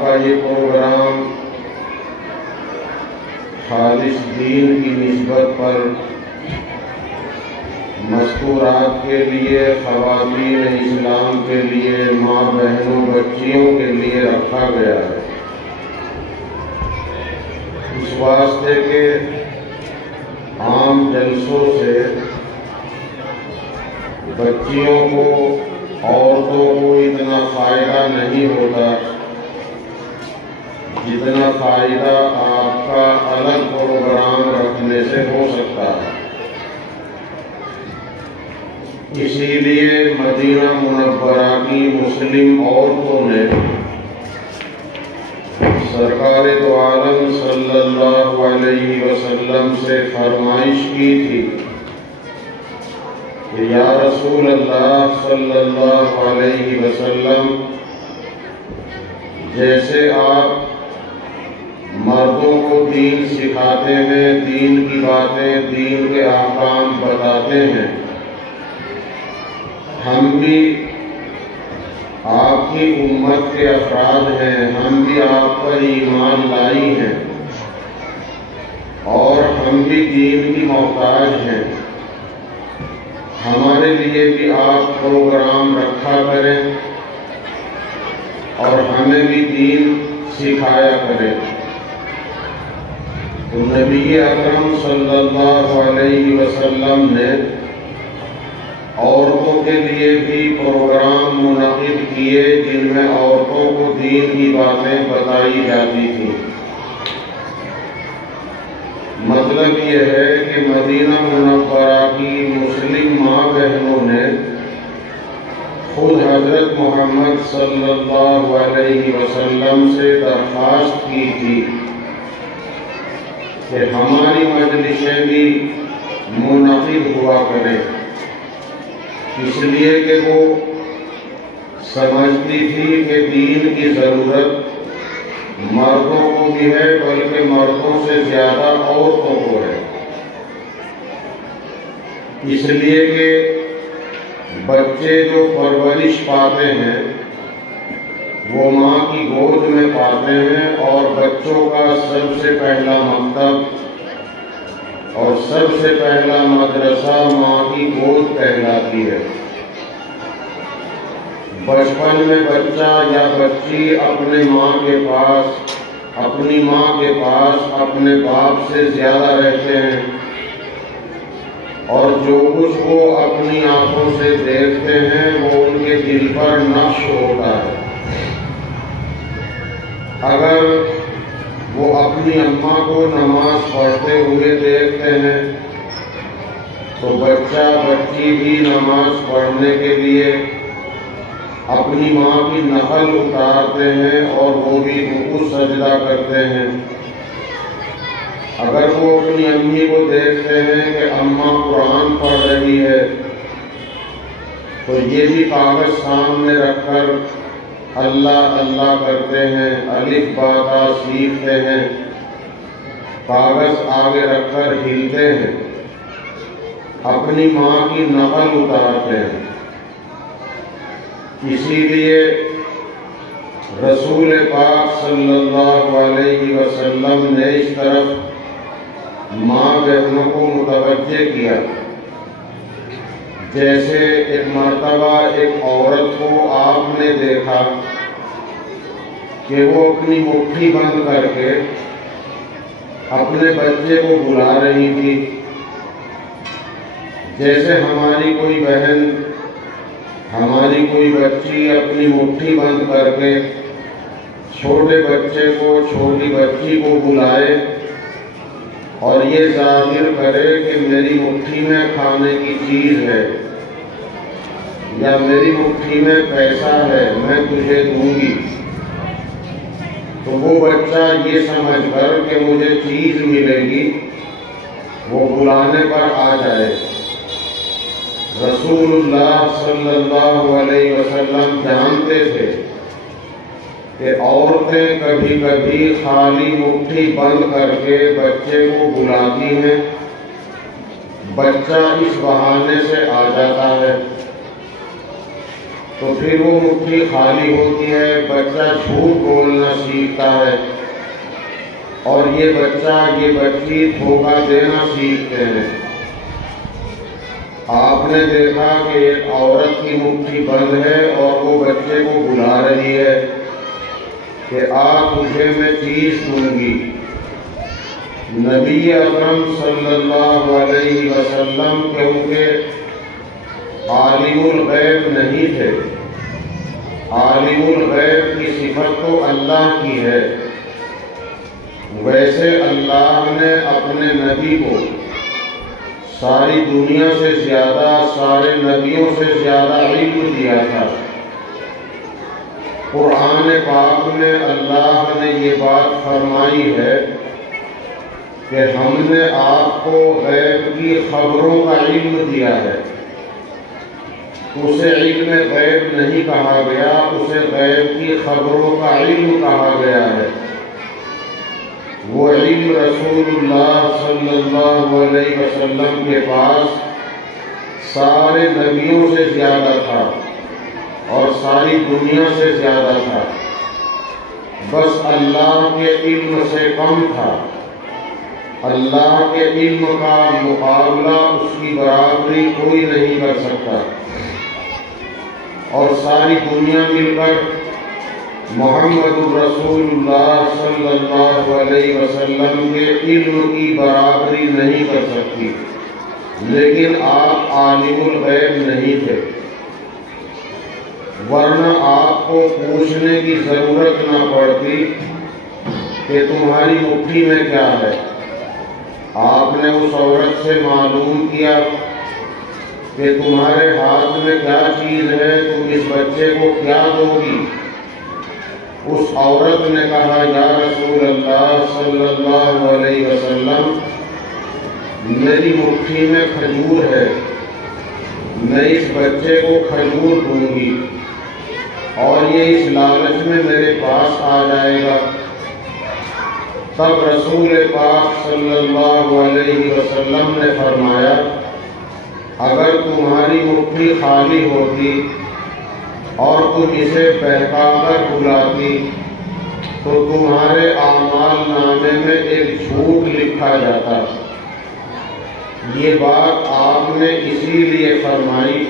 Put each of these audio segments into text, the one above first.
کا یہ پروگرام خالص دین کی نسبت پر مذکورات کے لیے، خواتین اسلام کے لیے، ماں بہنوں بچیوں کے لیے رکھا گیا ہے، اس واسطے کہ عام جلسوں سے بچیوں کو، عورتوں کو اتنا فائدہ نہیں ہوتا جتنا فائدہ آپ کا الگ پروگرام رکھنے سے ہو سکتا ہے۔ اسی لیے مدینہ منورہ کی مسلم عورتوں نے سرکار دو عالم صلی اللہ علیہ وسلم سے فرمائش کی تھی کہ یا رسول اللہ صلی اللہ علیہ وسلم، جیسے آپ مردوں کو دین سکھاتے ہیں، دین کی باتیں، دین کے احکام بتاتے ہیں، ہم بھی آپ کی امت کے افراد ہیں، ہم بھی آپ پر ایمان لائی ہیں اور ہم بھی دین کی محتاج ہیں، ہمارے لیے بھی آپ پروگرام رکھا کریں اور ہمیں بھی دین سکھایا کریں۔ تو نبی اکرم صلی اللہ علیہ وسلم نے عورتوں کے لیے بھی پروگرام منعقد کیے جن میں عورتوں کو دین کی باتیں بتائی جاتی تھیں۔ مطلب یہ ہے کہ مدینہ منورہ کی مسلم ماں بہنوں نے خود حضرت محمد صلی اللہ علیہ وسلم سے درخواست کی تھی کہ ہماری مجلسیں بھی منعقد ہوا کریں، اس لیے کہ وہ سمجھتی تھی کہ دین کی ضرورت مردوں کو بھی ہے، بلکہ مردوں سے زیادہ عورتوں کو ہے، اس لیے کہ بچے جو پرورش پاتے ہیں وہ ماں کی گود میں پاتے ہیں، اور بچوں کا سب سے پہلا مکتب اور سب سے پہلا مدرسہ ماں کی گود کہلاتی ہے۔ بچپن میں بچہ یا بچی اپنی ماں کے پاس اپنے باپ سے زیادہ رہتے ہیں، اور جو کچھ وہ اپنی آنکھوں سے دیکھتے ہیں وہ ان کے دل پر نقش ہوتا ہے۔ اگر وہ اپنی اماں کو نماز پڑھتے ہوئے دیکھتے ہیں تو بچہ بچی بھی نماز پڑھنے کے لیے اپنی ماں کی نقل اتارتے ہیں اور وہ بھی رکوع سجدہ کرتے ہیں۔ اگر وہ اپنی امی کو دیکھتے ہیں کہ اماں قرآن پڑھ رہی ہے تو یہ بھی کاغذ سامنے رکھ کر اللہ اللہ کرتے ہیں، الف با تا سیکھتے ہیں، کاغذ آگے رکھ کر ہلتے ہیں، اپنی ماں کی نقل اتارتے ہیں۔ اسی لیے رسول پاک صلی اللہ علیہ وسلم نے اس طرف ماں بہنوں کو متوجہ کیا۔ جیسے ایک مرتبہ ایک عورت کو آپ نے دیکھا کہ وہ اپنی مٹھی بند کر کے اپنے بچے کو بلا رہی تھی، جیسے ہماری کوئی بہن، ہماری کوئی بچی اپنی مٹھی بند کر کے چھوٹے بچے کو، چھوٹی بچی کو بلائے اور یہ ظاہر کرے کہ میری مٹھی میں کھانے کی چیز ہے یا میری مٹھی میں پیسہ ہے، میں تجھے دوں گی، تو وہ بچہ یہ سمجھ کر کہ مجھے چیز ملے گی وہ بلانے پر آ جائے۔ رسول اللہ صلی اللہ علیہ وسلم جانتے تھے کہ عورتیں کبھی کبھی خالی مٹھی بند کر کے بچے کو بلاتی ہیں، بچہ اس بہانے سے آ جاتا ہے، تو پھر وہ مٹھی خالی ہوتی ہے، بچہ جھوٹ بولنا سیکھتا ہے، اور یہ بچہ یہ بچی دھوکہ دینا سیکھتے ہیں۔ آپ نے دیکھا کہ ایک عورت کی مٹھی بند ہے اور وہ بچے کو بلا رہی ہے کہ تجھے میں چیز دوں گی۔ نبی اکرم صلی اللہ علیہ وسلم کیونکہ عالم الغیب نہیں تھے، عالم الغیب کی صفت تو اللہ کی ہے، ویسے اللہ نے اپنے نبی کو ساری دنیا سے زیادہ، سارے نبیوں سے زیادہ علم دیا تھا۔ قرآن پاک میں اللہ نے یہ بات فرمائی ہے کہ ہم نے آپ کو غیب کی خبروں کا علم دیا ہے۔ اسے علم غیب نہیں کہا گیا، اسے غیب کی خبروں کا علم کہا گیا ہے۔ وہ علم رسول اللہ صلی اللہ علیہ وسلم کے پاس سارے نبیوں سے زیادہ تھا اور ساری دنیا سے زیادہ تھا، بس اللہ کے علم سے کم تھا۔ اللہ کے علم کا مقابلہ، اس کی برابری کوئی نہیں کر سکتا، اور ساری دنیا مل کر محمد رسول اللہ صلی اللہ علیہ وسلم کے علم کی برابری نہیں کر سکتی، لیکن آپ عالم الغیب نہیں تھے، ورنہ آپ کو پوچھنے کی ضرورت نہ پڑتی کہ تمہاری مٹھی میں کیا ہے۔ آپ نے اس عورت سے معلوم کیا کہ تمہارے ہاتھ میں کیا چیز ہے، تم اس بچے کو کیا دو گی؟ اس عورت نے کہا، یا رسول اللہ صلی اللہ علیہ وسلم، میری مٹھی میں کھجور ہے، میں اس بچے کو کھجور دوں گی اور یہ اس لالچ میں میرے پاس آ جائے گا۔ تب رسول پاک صلی اللہ علیہ وسلم نے فرمایا، اگر تمہاری مٹھی خالی ہوتی اور تم اسے بہکا کر بلاتی تو تمہارے اعمال نامے میں ایک جھوٹ لکھا جاتا۔ یہ بات آپ نے اسی لیے فرمائی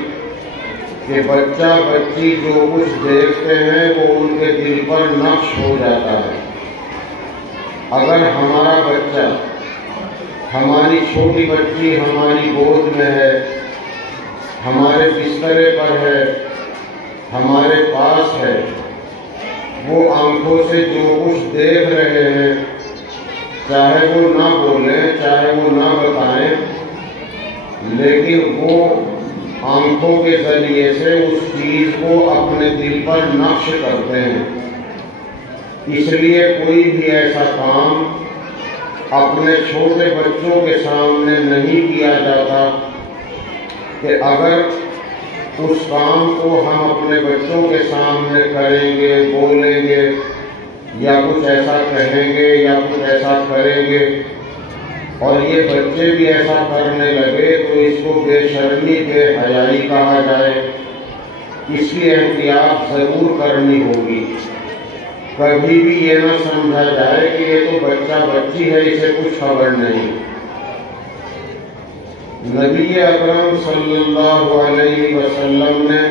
کہ بچہ بچی جو کچھ دیکھتے ہیں وہ ان کے دل پر نقش ہو جاتا ہے۔ اگر ہمارا بچہ، ہماری چھوٹی بچی ہماری گود میں ہے، ہمارے بسترے پر ہے، ہمارے پاس ہے، وہ آنکھوں سے جو کچھ دیکھ رہے ہیں، چاہے وہ نہ بولیں، چاہے وہ نہ بتائیں، لیکن وہ آنکھوں کے ذریعے سے اس چیز کو اپنے دل پر نقش کرتے ہیں۔ اس لیے کوئی بھی ایسا کام اپنے چھوٹے بچوں کے سامنے نہیں کیا جاتا کہ اگر اس کام کو ہم اپنے بچوں کے سامنے کریں گے، بولیں گے، یا کچھ ایسا کہیں گے یا کچھ ایسا کریں گے اور یہ بچے بھی ایسا کرنے لگے تو اس کو بے شرمی، بے حیائی کہا جائے۔ اس کی احتیاط ضرور کرنی ہوگی۔ کبھی بھی یہ نہ سمجھا جائے کہ یہ تو بچہ بچی ہے، اسے کچھ خبر نہیں۔ نبی اکرم صلی اللہ علیہ وسلم نے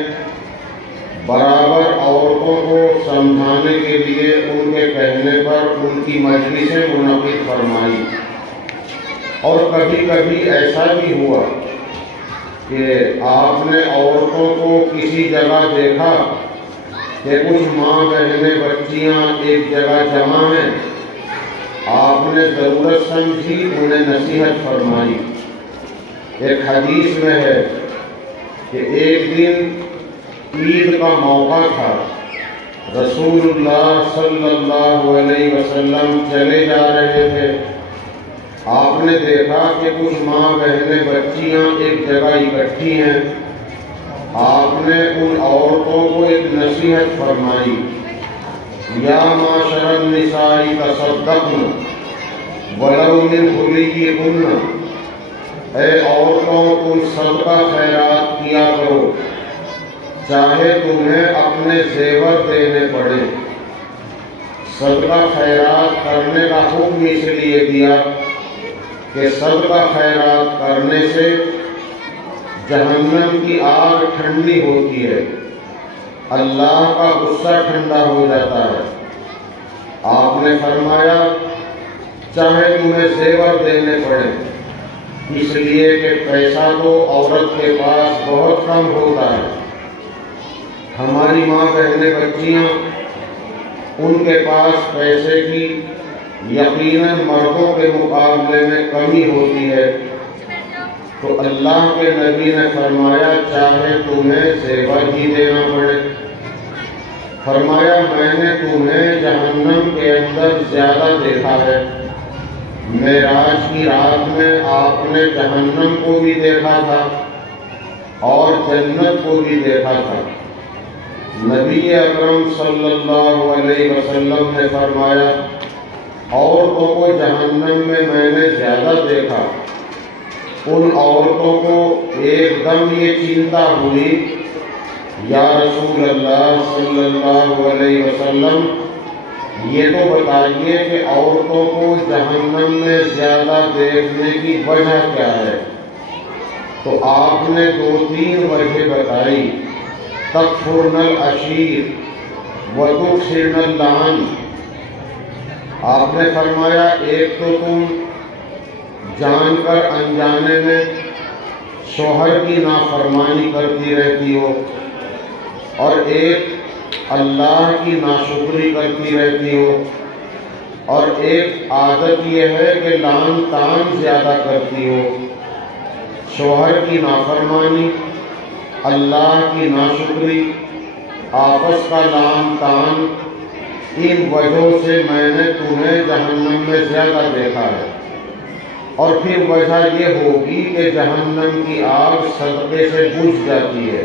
برابر عورتوں کو سمجھانے کے لیے ان کے کہنے پر ان کی مجلسیں منعقد فرمائی، اور کبھی کبھی ایسا بھی ہوا کہ آپ نے عورتوں کو کسی جگہ دیکھا کہ کچھ ماں بہنیں بچیاں ایک جگہ جمع ہیں، آپ نے ضرورت سمجھی انہیں نصیحت فرمائی۔ ایک حدیث میں ہے کہ ایک دن عید کا موقع تھا، رسول اللہ صلی اللہ علیہ وسلم چلے جا رہے تھے، آپ نے دیکھا کہ کچھ ماں بہنیں بچیاں ایک جگہ اکٹھی ہیں، آپ نے ان عورتوں کو ایک نصیحت فرمائی، یا معاشر النساء تصدقن ولو من حلیکن، اے عورتوں تم صدقہ خیرات کیا کرو، چاہے تمہیں اپنے زیور دینے پڑے۔ صدقہ خیرات کرنے کا حکم اس لیے دیا کہ صدقہ خیرات کرنے سے جہنم کی آگ ٹھنڈی ہوتی ہے، اللہ کا غصہ ٹھنڈا ہو جاتا ہے۔ آپ نے فرمایا چاہے تمہیں زیور دینے پڑے، اس لیے کہ پیسہ تو عورت کے پاس بہت کم ہوتا ہے۔ ہماری ماں بہنیں بچیاں، ان کے پاس پیسے کی یقیناً مردوں کے مقابلے میں کمی ہوتی ہے، تو اللہ کے نبی نے فرمایا چاہے تمہیں زیور ہی دینا پڑے۔ فرمایا میں نے تمہیں جہنم کے اندر زیادہ دیکھا ہے۔ معراج کی رات میں آپ نے جہنم کو بھی دیکھا تھا اور جنت کو بھی دیکھا تھا۔ نبی اکرم صلی اللہ علیہ وسلم نے فرمایا عورتوں کو جہنم میں نے زیادہ دیکھا۔ ان عورتوں کو ایک دم یہ چنتا ہوئی، یا رسول اللہ صلی اللہ علیہ وسلم یہ تو بتائیے کہ عورتوں کو جہنم میں زیادہ دیکھنے کی وجہ کیا ہے؟ تو آپ نے 2-3 وجہ بتائی، تکفرن العشیر وتکثرن اللعن۔ آپ نے فرمایا ایک تو تم جان کر انجانے میں شوہر کی نافرمانی کرتی رہتی ہو، اور ایک اللہ کی ناشکری کرتی رہتی ہو، اور ایک عادت یہ ہے کہ لعن طعن زیادہ کرتی ہو۔ شوہر کی نافرمانی، اللہ کی ناشکری، آپس کا لعن طعن، ان وجہوں سے میں نے تمہیں جہنم میں زیادہ دیکھا ہے۔ اور پھر وجہ یہ ہوگی کہ جہنم کی آگ صدقے سے بجھ جاتی ہے۔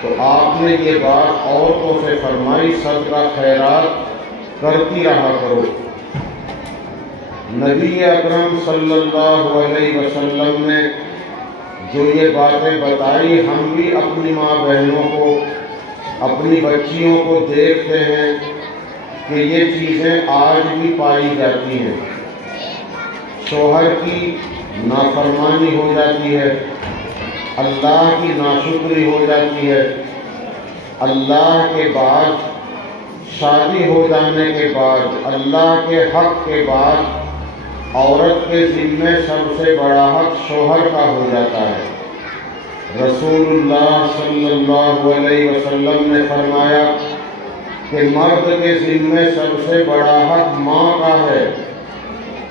تو آپ نے یہ بات عورتوں سے فرمائی صدقہ خیرات کرتی رہا کرو۔ نبی اکرم صلی اللہ علیہ وسلم نے جو یہ باتیں بتائی، ہم بھی اپنی ماں بہنوں کو، اپنی بچیوں کو دیکھتے ہیں کہ یہ چیزیں آج بھی پائی جاتی ہیں۔ شوہر کی نافرمانی ہو جاتی ہے، اللہ کی ناشکری ہو جاتی ہے، اللہ کے بعد شادی ہو جانے کے بعد، اللہ کے حق کے بعد عورت کے ذمے سب سے بڑا حق شوہر کا ہو جاتا ہے۔ رسول اللہ صلی اللہ علیہ وسلم نے فرمایا کہ مرد کے ذمے سب سے بڑا حق ماں کا ہے،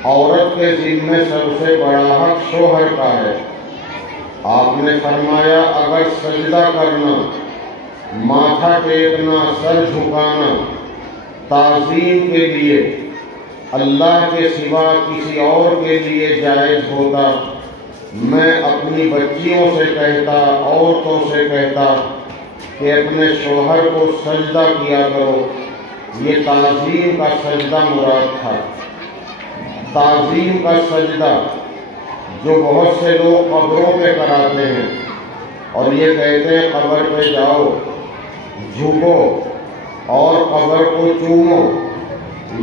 عورت کے ذمے سب سے بڑا حق شوہر کا ہے۔ آپ نے فرمایا اگر سجدہ کرنا، ماتھا ٹیکنا، سر جھکانا تعظیم کے لیے اللہ کے سوا کسی اور کے لیے جائز ہوتا، میں اپنی بچیوں سے کہتا، عورتوں سے کہتا کہ اپنے شوہر کو سجدہ کیا کرو۔ یہ تعظیم کا سجدہ مراد تھا۔ تعظیم کا سجدہ جو بہت سے لوگ قبروں پہ کراتے ہیں اور یہ کہتے ہیں قبر پہ جاؤ، جھکو اور قبر کو چومو،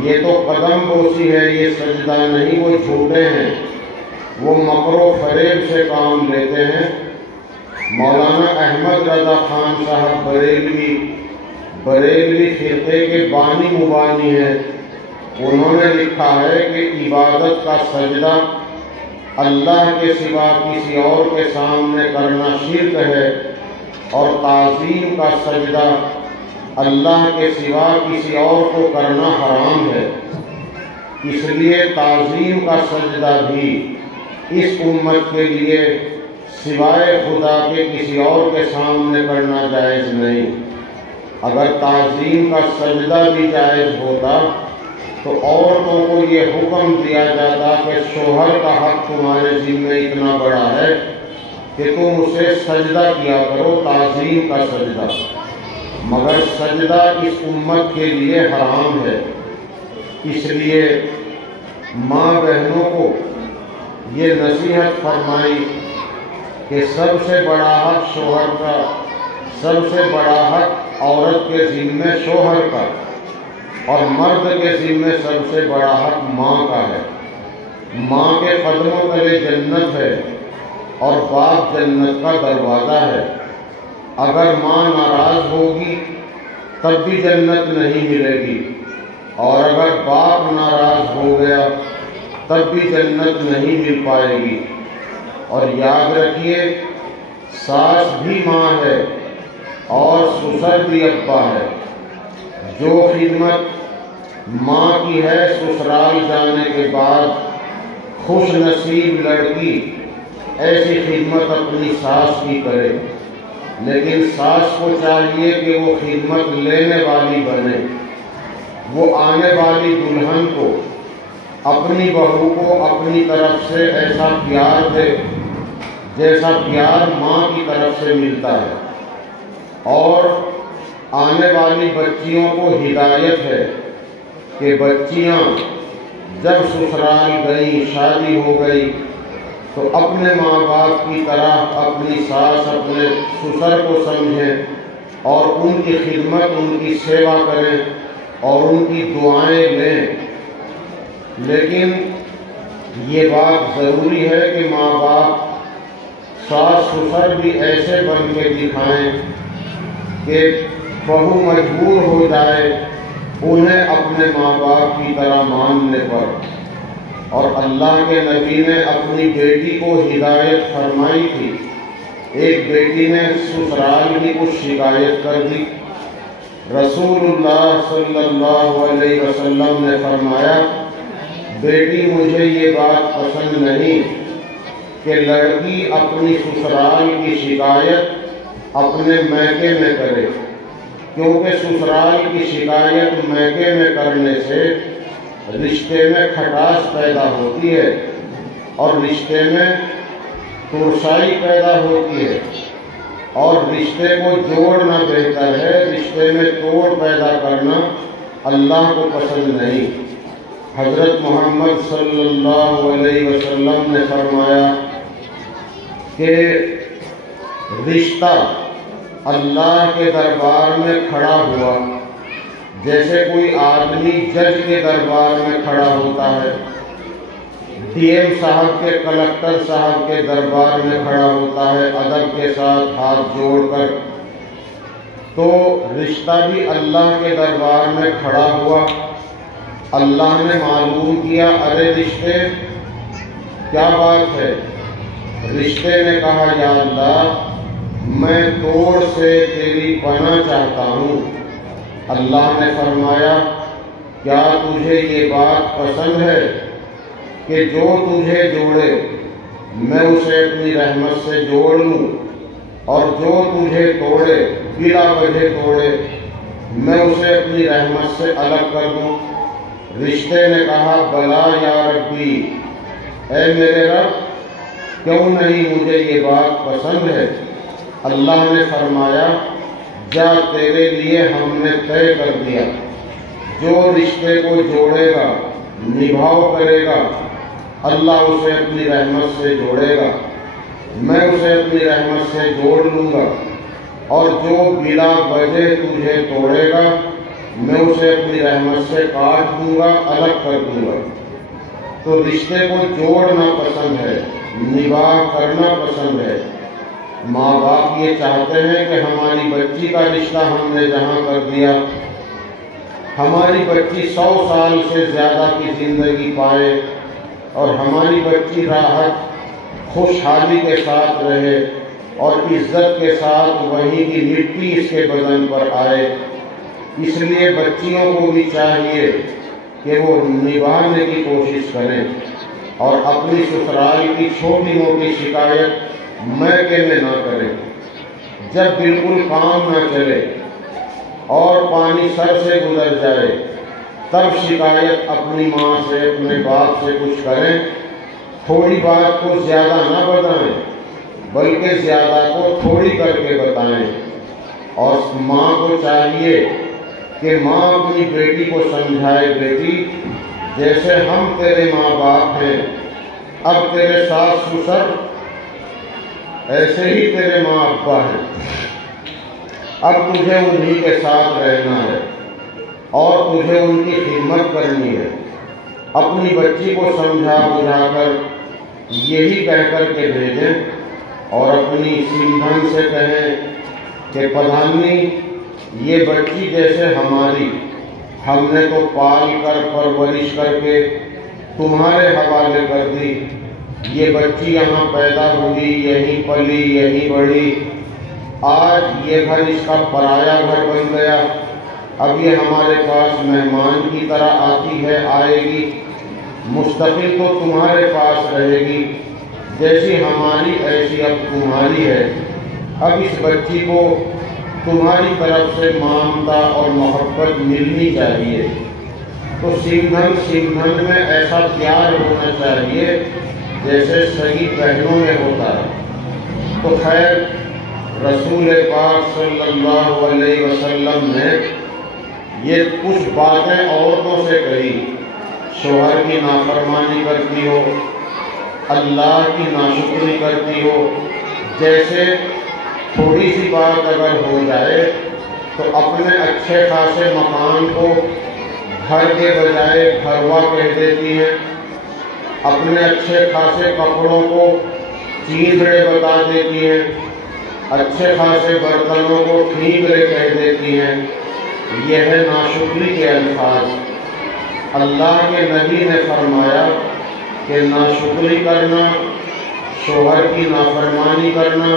یہ تو قدم بوسی ہے، یہ سجدہ نہیں، وہ جھوٹے ہیں، وہ مکر و فریب سے کام لیتے ہیں۔ مولانا احمد رضا خان صاحب بریلوی فرقے کے بانی مبانی ہیں، انہوں نے لکھا ہے کہ عبادت کا سجدہ اللہ کے سوا کسی اور کے سامنے کرنا شرک ہے، اور تعظیم کا سجدہ اللہ کے سوا کسی اور کو کرنا حرام ہے۔ اس لیے تعظیم کا سجدہ بھی اس امت کے لیے سوائے خدا کے کسی اور کے سامنے کرنا جائز نہیں۔ اگر تعظیم کا سجدہ بھی جائز ہوتا تو عورتوں کو یہ حکم دیا جاتا کہ شوہر کا حق تمہارے ذمے اتنا بڑا ہے کہ تم اسے سجدہ کیا کرو، تعظیم کا سجدہ، مگر سجدہ اس امت کے لیے حرام ہے۔ اس لیے ماں بہنوں کو یہ نصیحت فرمائی کہ سب سے بڑا حق شوہر کا سب سے بڑا حق عورت کے ذمے شوہر کا اور مرد کے ذمے سب سے بڑا حق ماں کا ہے۔ ماں کے قدموں تلے جنت ہے اور باپ جنت کا دروازہ ہے۔ اگر ماں ناراض ہوگی تب بھی جنت نہیں ملے گی، اور اگر باپ ناراض ہو گیا تب بھی جنت نہیں مل پائے گی۔ اور یاد رکھیے، ساس بھی ماں ہے اور سسر بھی ابا ہے۔ جو خدمت ماں کی ہے سسرال جانے کے بعد، خوش نصیب لڑکی ایسی خدمت اپنی ساس کی کرے۔ لیکن ساس کو چاہیے کہ وہ خدمت لینے والی بنے، وہ آنے والی دلہن کو، اپنی بہو کو اپنی طرف سے ایسا پیار دے جیسا پیار ماں کی طرف سے ملتا ہے۔ اور آنے والی بچیوں کو ہدایت ہے کہ بچیاں جب سسرال گئیں، شادی ہو گئی، تو اپنے ماں باپ کی طرح اپنی ساس اپنے سسر کو سمجھیں اور ان کی خدمت، ان کی سیوا کریں اور ان کی دعائیں لیں۔ لیکن یہ بات ضروری ہے کہ ماں باپ، ساس سسر بھی ایسے بن کے دکھائیں کہ بہو مجبور ہو جائے انہیں اپنے ماں باپ کی طرح ماننے پر۔ اور اللہ کے نبی نے اپنی بیٹی کو ہدایت فرمائی تھی۔ ایک بیٹی نے سسرال کی کچھ شکایت کر دی، رسول اللہ صلی اللہ علیہ وسلم نے فرمایا، بیٹی مجھے یہ بات پسند نہیں کہ لڑکی اپنی سسرال کی شکایت اپنے میکے میں کرے، کیونکہ سسرال کی شکایت میکے میں کرنے سے رشتے میں کھٹاس پیدا ہوتی ہے اور رشتے میں ترشائی پیدا ہوتی ہے، اور رشتے کو جوڑنا بہتر ہے، رشتے میں توڑ پیدا کرنا اللہ کو پسند نہیں۔ حضرت محمد صلی اللہ علیہ وسلم نے فرمایا کہ رشتہ اللہ کے دربار میں کھڑا ہوا جیسے کوئی آدمی جج کے دربار میں کھڑا ہوتا ہے، ڈی ایم صاحب کے، کلکٹر صاحب کے دربار میں کھڑا ہوتا ہے ادب کے ساتھ ہاتھ جوڑ کر، تو رشتہ بھی اللہ کے دربار میں کھڑا ہوا۔ اللہ نے معلوم کیا، ارے رشتے کیا بات ہے؟ رشتے نے کہا، یا اللہ میں توڑ سے تیری پناہ چاہتا ہوں۔ اللہ نے فرمایا، کیا تجھے یہ بات پسند ہے کہ جو تجھے جوڑے میں اسے اپنی رحمت سے جوڑ لوں، اور جو تجھے توڑے بلا وجہ توڑے میں اسے اپنی رحمت سے الگ کر دوں؟ رشتے نے کہا، بلا یا ربی، اے میرے رب، کیوں نہیں مجھے یہ بات پسند ہے؟ اللہ نے فرمایا، جا تیرے لیے ہم نے طے کر دیا، جو رشتے کو جوڑے گا، نبھاؤ کرے گا، اللہ اسے اپنی رحمت سے جوڑے گا، میں اسے اپنی رحمت سے جوڑ لوں گا، اور جو بلا وجہ تجھے توڑے گا میں اسے اپنی رحمت سے کاٹ دوں گا، الگ کر دوں گا۔ تو رشتے کو جوڑنا پسند ہے، نباہ کرنا پسند ہے۔ ماں باپ یہ چاہتے ہیں کہ ہماری بچی کا رشتہ ہم نے جہاں کر دیا، ہماری بچی 100 سال سے زیادہ کی زندگی پائے اور ہماری بچی راحت خوشحالی کے ساتھ رہے اور عزت کے ساتھ وہیں کی مٹی اس کے بدن پر آئے۔ اس لیے بچیوں کو بھی چاہیے کہ وہ نبھانے کی کوشش کریں اور اپنی سسرال کی چھوٹی موٹی شکایت میکے میں نہ کریں۔ جب بالکل کام نہ چلے اور پانی سر سے گزر جائے تب شکایت اپنی ماں سے، اپنے باپ سے کچھ کریں۔ تھوڑی بات کو زیادہ نہ بتائیں بلکہ زیادہ کو تھوڑی کر کے بتائیں۔ اور ماں کو چاہیے کہ ماں اپنی بیٹی کو سمجھائے، بیٹی جیسے ہم تیرے ماں باپ ہیں، اب تیرے ساس سسر ایسے ہی تیرے ماں ابا ہیں۔ اب تجھے انہی کے ساتھ رہنا ہے اور تجھے ان کی خدمت کرنی ہے۔ اپنی بچی کو سمجھا بجھا کر یہی کہہ کر کے بھیجیں اور اپنی سیندھن سے کہیں کہ پدھانی یہ بچی جیسے ہماری، ہم نے تو پال کر پرورش کر کے تمہارے حوالے کر دی۔ یہ بچی یہاں پیدا ہوئی، یہیں پلی، یہیں بڑھی، آج یہ گھر اس کا پرایا گھر بن گیا۔ اب یہ ہمارے پاس مہمان کی طرح آتی ہے، آئے گی، مستقل تو تمہارے پاس رہے گی، جیسی ہماری ایسی اب تمہاری ہے۔ اب اس بچی کو تمہاری طرف سے مامتا اور محبت ملنی چاہیے۔ تو سیندھن میں ایسا پیار ہونا چاہیے جیسے سگی بہنوں میں ہوتا ہے۔ تو خیر، رسول پاک صلی اللہ علیہ وسلم نے یہ کچھ باتیں عورتوں سے کہی، شوہر کی نافرمانی کرتی ہو، اللہ کی ناشکری کرتی ہو، جیسے تھوڑی سی بات اگر ہو جائے تو اپنے اچھے خاصے مکان کو گھر کے بجائے گھروا کہہ دیتی ہیں، اپنے اچھے خاصے کپڑوں کو چیندڑے بتا دیتی ہیں، اچھے خاصے برتنوں کو ٹھیکرے کہہ دیتی ہیں۔ یہ ہے ناشکری کے الفاظ۔ اللہ کے نبی نے فرمایا کہ ناشکری کرنا، شوہر کی نافرمانی کرنا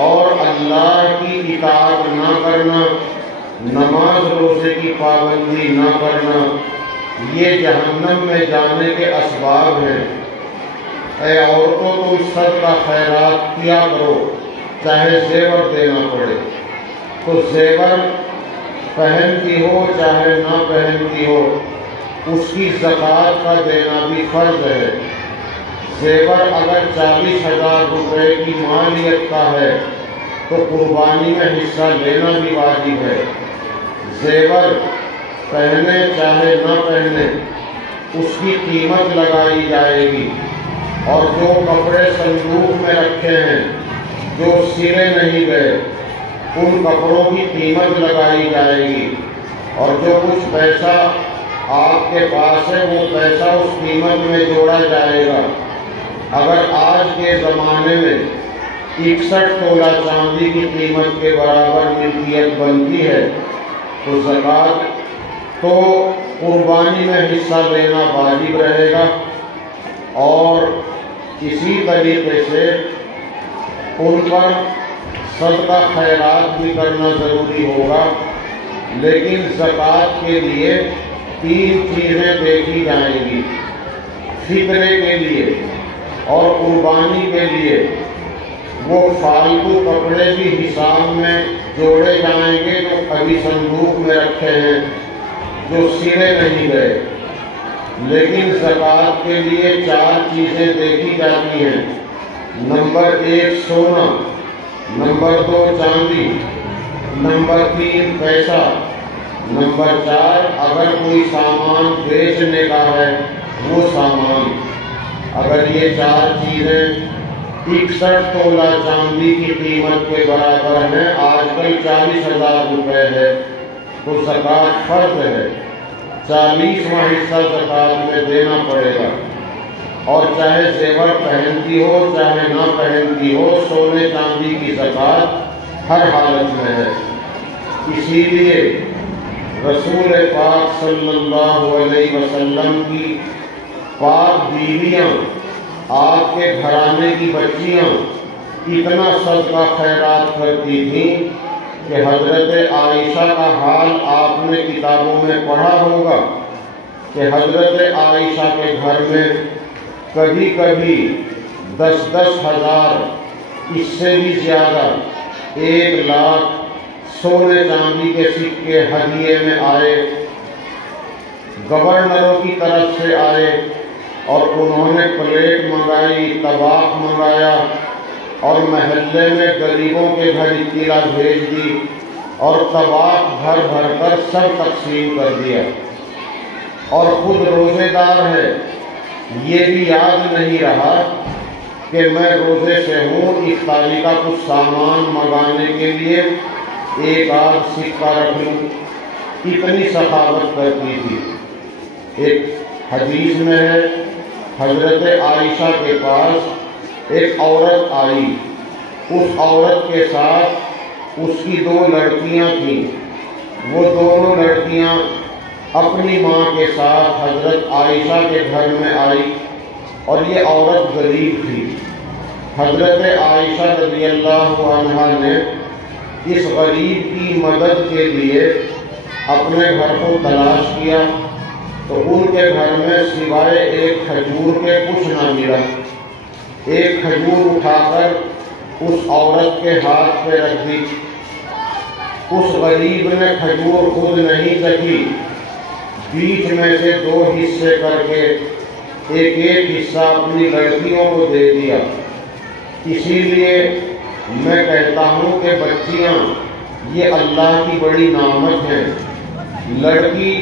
اور اللہ کی اطاعت نہ کرنا، نماز روزے کی پابندی نہ کرنا، یہ جہنم میں جانے کے اسباب ہیں۔ اے عورتوں، تم صدقہ خیرات کیا کرو، چاہے زیور دینا پڑے۔ تو زیور پہنتی ہو چاہے نہ پہنتی ہو، اس کی زکوٰۃ کا دینا بھی فرض ہے۔ زیور اگر 40,000 روپے کی مالیت کا ہے تو قربانی میں حصہ لینا بھی واجب ہے۔ زیور پہنے چاہے نہ پہنے، اس کی قیمت لگائی جائے گی، اور جو کپڑے صندوق میں رکھے ہیں جو سلے نہیں گئے، ان کپڑوں کی قیمت لگائی جائے گی، اور جو کچھ پیسہ آپ کے پاس ہے وہ پیسہ اس قیمت میں جوڑا جائے گا۔ اگر آج کے زمانے میں 61 تولہ چاندی کی قیمت کے برابر ملکیت بنتی ہے تو زکوٰۃ تو قربانی میں حصہ لینا واجب رہے گا، اور اسی طریقے سے ان پر صدقہ خیرات بھی کرنا ضروری ہوگا۔ لیکن زکوٰۃ کے لیے 3 چیزیں دیکھی جائیں گی، فطرے کے لیے اور قربانی کے لیے۔ وہ فالتو کپڑے بھی حساب میں جوڑے جائیں گے جو ابھی صندوق میں رکھے ہیں، جو سلے نہیں گئے۔ لیکن زکوٰۃ کے لیے 4 چیزیں دیکھی جاتی ہیں۔ نمبر 1 سونا، نمبر 2 چاندی، نمبر 3 پیسہ، نمبر 4 اگر کوئی سامان بیچنے کا ہے وہ سامان۔ اگر یہ 4 چیزیں 61 تولہ چاندی کی قیمت کے برابر ہیں، آج کل 40,000 روپے ہے، تو زکوٰۃ فرض ہے، 40واں حصہ زکوٰۃ میں دینا پڑے گا۔ اور چاہے زیور پہنتی ہو چاہے نہ پہنتی ہو، سونے چاندی کی زکوٰۃ ہر حالت میں ہے۔ اسی لیے رسول پاک صلی اللہ علیہ وسلم کی پاک بیویاں، آپ کے گھرانے کی بچیاں اتنا صدقہ خیرات کرتی تھیں کہ حضرت عائشہ کا حال آپ نے کتابوں میں پڑھا ہوگا کہ حضرت عائشہ کے گھر میں کبھی کبھی 10,000 ہزار، اس سے بھی زیادہ 1,00,000 سونے چاندی کے سکے ہدیے میں آئے، گورنروں کی طرف سے آئے، اور انہوں نے پلیٹ منگائی، طباق منگایا، اور محلے میں غریبوں کے گھر اطلاع بھیج دی، اور طباق بھر بھر کر سب تقسیم کر دیا۔ اور خود روزے دار ہے، یہ بھی یاد نہیں رہا کہ میں روزے سے ہوں، افطاری کا کچھ سامان منگانے کے لیے ایک آدھ سکہ رکھ لوں، اتنی سخاوت کرتی تھی۔ ایک حدیث میں ہے حضرت عائشہ کے پاس ایک عورت آئی، اس عورت کے ساتھ اس کی 2 لڑکیاں تھیں، وہ دونوں لڑکیاں اپنی ماں کے ساتھ حضرت عائشہ کے گھر میں آئی، اور یہ عورت غریب تھی۔ حضرت عائشہ رضی اللہ عنہا نے اس غریب کی مدد کے لیے اپنے گھر کو تلاش کیا، تو ان کے گھر میں سوائے ایک کھجور کے کچھ نہ ملا۔ ایک کھجور اٹھا کر اس عورت کے ہاتھ پہ رکھ دی۔ اس غریب نے کھجور خود نہیں چکھی، بیچ میں سے 2 حصے کر کے ایک حصہ اپنی لڑکیوں کو دے دیا۔ اسی لیے میں کہتا ہوں کہ بچیاں یہ اللہ کی بڑی نعمت ہیں۔ لڑکی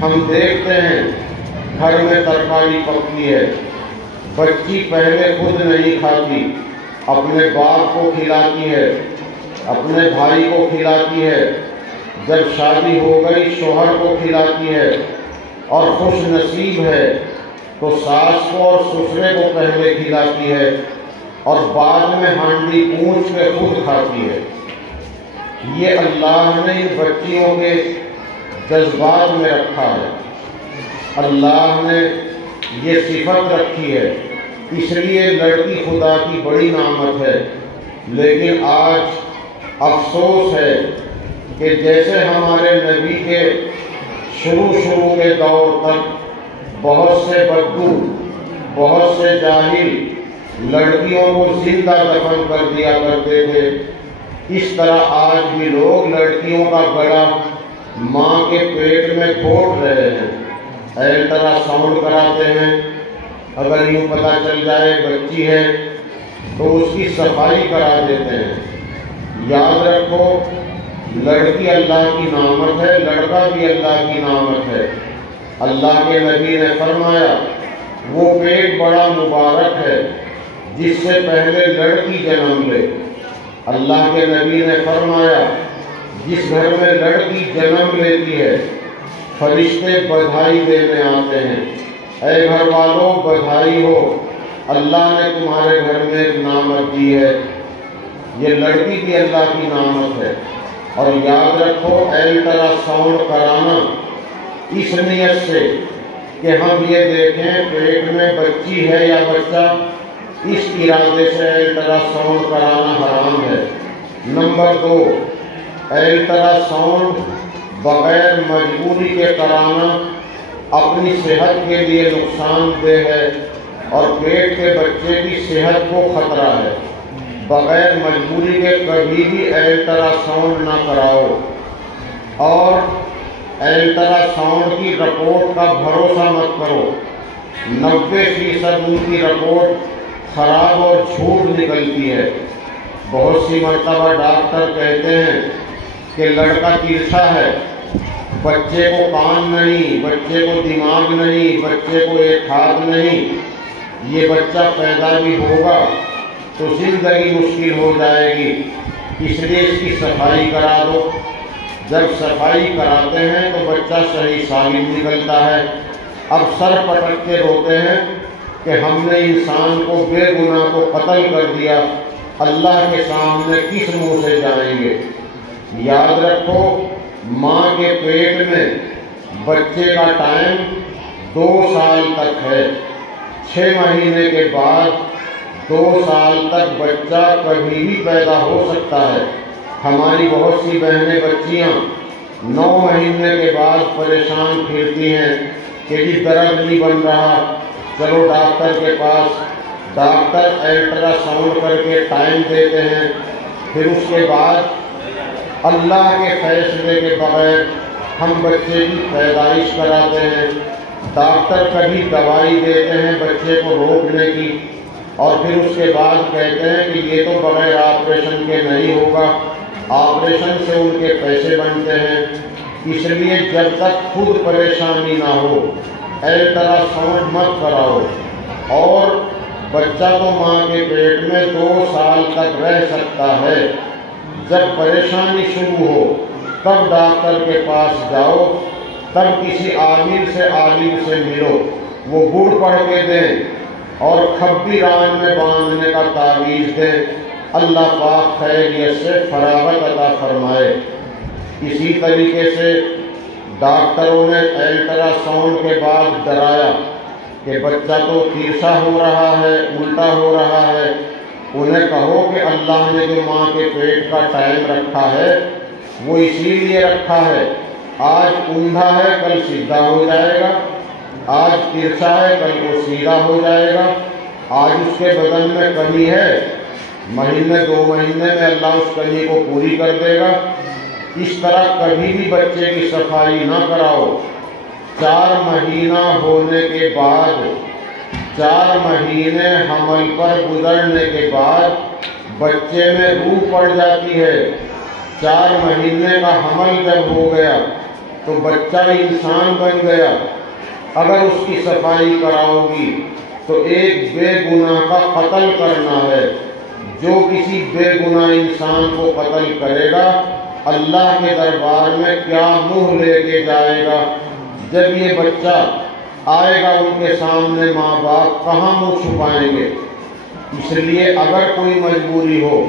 ہم دیکھتے ہیں گھر میں ترکاری پکتی ہے، بچی پہلے خود نہیں کھاتی، اپنے باپ کو کھلاتی ہے، اپنے بھائی کو کھلاتی ہے، جب شادی ہو گئی شوہر کو کھلاتی ہے، اور خوش نصیب ہے تو ساس کو اور سسرے کو پہلے کھلاتی ہے، اور بعد میں ہانڈی پونچھ کے خود کھاتی ہے۔ یہ اللہ نے ان بچیوں کے جذبات میں رکھا ہے، اللہ نے یہ صفت رکھی ہے، اس لیے لڑکی خدا کی بڑی نعمت ہے۔ لیکن آج افسوس ہے کہ جیسے ہمارے نبی کے شروع کے دور تک بہت سے بدو، بہت سے جاہل لڑکیوں کو زندہ دفن کر دیا کرتے تھے، اس طرح آج بھی لوگ لڑکیوں کا گلا ماں کے پیٹ میں گھوٹ رہے ہیں، الٹرا ساؤنڈ کراتے ہیں، اگر یوں پتہ چل جائے بچی ہے تو اس کی صفائی کرا دیتے ہیں۔ یاد رکھو لڑکی اللہ کی نعمت ہے، لڑکا بھی اللہ کی نعمت ہے۔ اللہ کے نبی نے فرمایا وہ پیٹ بڑا مبارک ہے جس سے پہلے لڑکی جنم لے۔ اللہ کے نبی نے فرمایا جس گھر میں لڑکی جنم لیتی ہے فرشتے بدھائی دینے آتے ہیں، اے گھر والوں بدھائی ہو، اللہ نے تمہارے گھر میں ایک نعمت دی ہے۔ یہ لڑکی بھی اللہ کی نعمت ہے۔ اور یاد رکھو الٹرا ساؤنڈ کرانا اس نیت سے کہ ہم یہ دیکھیں پیٹ میں بچی ہے یا بچہ، اس ارادے سے الٹرا ساؤنڈ کرانا حرام ہے۔ نمبر 2، الٹرا ساؤنڈ بغیر مجبوری کے کرانا اپنی صحت کے لیے نقصان دہ ہے اور پیٹ کے بچے کی صحت کو خطرہ ہے۔ بغیر مجبوری کے کبھی بھی الٹرا ساؤنڈ نہ کراؤ، اور الٹرا ساؤنڈ کی رپورٹ کا بھروسہ مت کرو، 90% ان کی رپورٹ خراب اور جھوٹ نکلتی ہے۔ بہت سی مرتبہ ڈاکٹر کہتے ہیں کہ لڑکا ترچھا ہے، بچے کو کان نہیں، بچے کو دماغ نہیں، بچے کو ایک ہاتھ نہیں، یہ بچہ پیدا بھی ہوگا تو زندگی مشکل ہو جائے گی، اس لیے اس کی صفائی کرا دو۔ جب صفائی کراتے ہیں تو بچہ صحیح سالم نکلتا ہے۔ اب سر پٹک کے روتے ہیں کہ ہم نے انسان کو بے گناہ کو قتل کر دیا، اللہ کے سامنے کس منہ سے جائیں گے؟ یاد رکھو ماں کے پیٹ میں بچے کا ٹائم 2 سال تک ہے، 6 مہینے کے بعد 2 سال تک بچہ کبھی بھی پیدا ہو سکتا ہے۔ ہماری بہت سی بہنیں بچیاں 9 مہینے کے بعد پریشان پھرتی ہیں کہ جی درد نہیں بن رہا، چلو ڈاکٹر کے پاس۔ ڈاکٹر الٹرا ساؤنڈ کر کے ٹائم دیتے ہیں، پھر اس کے بعد اللہ کے فیصلے کے بغیر ہم بچے کی پیدائش کراتے ہیں۔ ڈاکٹر کبھی دوائی دیتے ہیں بچے کو روکنے کی، اور پھر اس کے بعد کہتے ہیں کہ یہ تو بغیر آپریشن کے نہیں ہوگا، آپریشن سے ان کے پیسے بنتے ہیں۔ اس لیے جب تک خود پریشانی نہ ہو الٹرا ساؤنڈ مت کراؤ۔ اور بچہ تو ماں کے پیٹ میں 2 سال تک رہ سکتا ہے، جب پریشانی شروع ہو تب ڈاکٹر کے پاس جاؤ، تب کسی عالم سے ملو، وہ گڑ پڑھ کے دیں اور کھبی ران میں باندھنے کا تعویذ دیں، اللہ پاک خیریت سے فراغت عطا فرمائے۔ اسی طریقے سے ڈاکٹروں نے الٹرا ساؤنڈ کے بعد ڈرایا کہ بچہ تو تیرسا ہو رہا ہے، الٹا ہو رہا ہے۔ انہیں کہو کہ اللہ نے جو ماں کے پیٹ کا ٹائم رکھا ہے وہ اسی لیے رکھا ہے، آج اندھا ہے کل سیدھا ہو جائے گا، آج ترچھا ہے کل کو سیدھا ہو جائے گا، آج اس کے بدن میں کمی ہے، مہینے 2 مہینے میں اللہ اس کمی کو پوری کر دے گا۔ اس طرح کبھی بھی بچے کی صفائی نہ کراؤ۔ 4 مہینہ ہونے کے بعد، 4 مہینے حمل پر گزرنے کے بعد بچے میں روح پڑ جاتی ہے۔ 4 مہینے کا حمل جب ہو گیا تو بچہ انسان بن گیا۔ اگر اس کی صفائی کراؤ گی تو ایک بے گناہ کا قتل کرنا ہے۔ جو کسی بے گناہ انسان کو قتل کرے گا اللہ کے دربار میں کیا منہ لے کے جائے گا؟ جب یہ بچہ آئے گا ان کے سامنے ماں باپ کہاں منہ چھپائیں گے؟ اس لیے اگر کوئی مجبوری ہو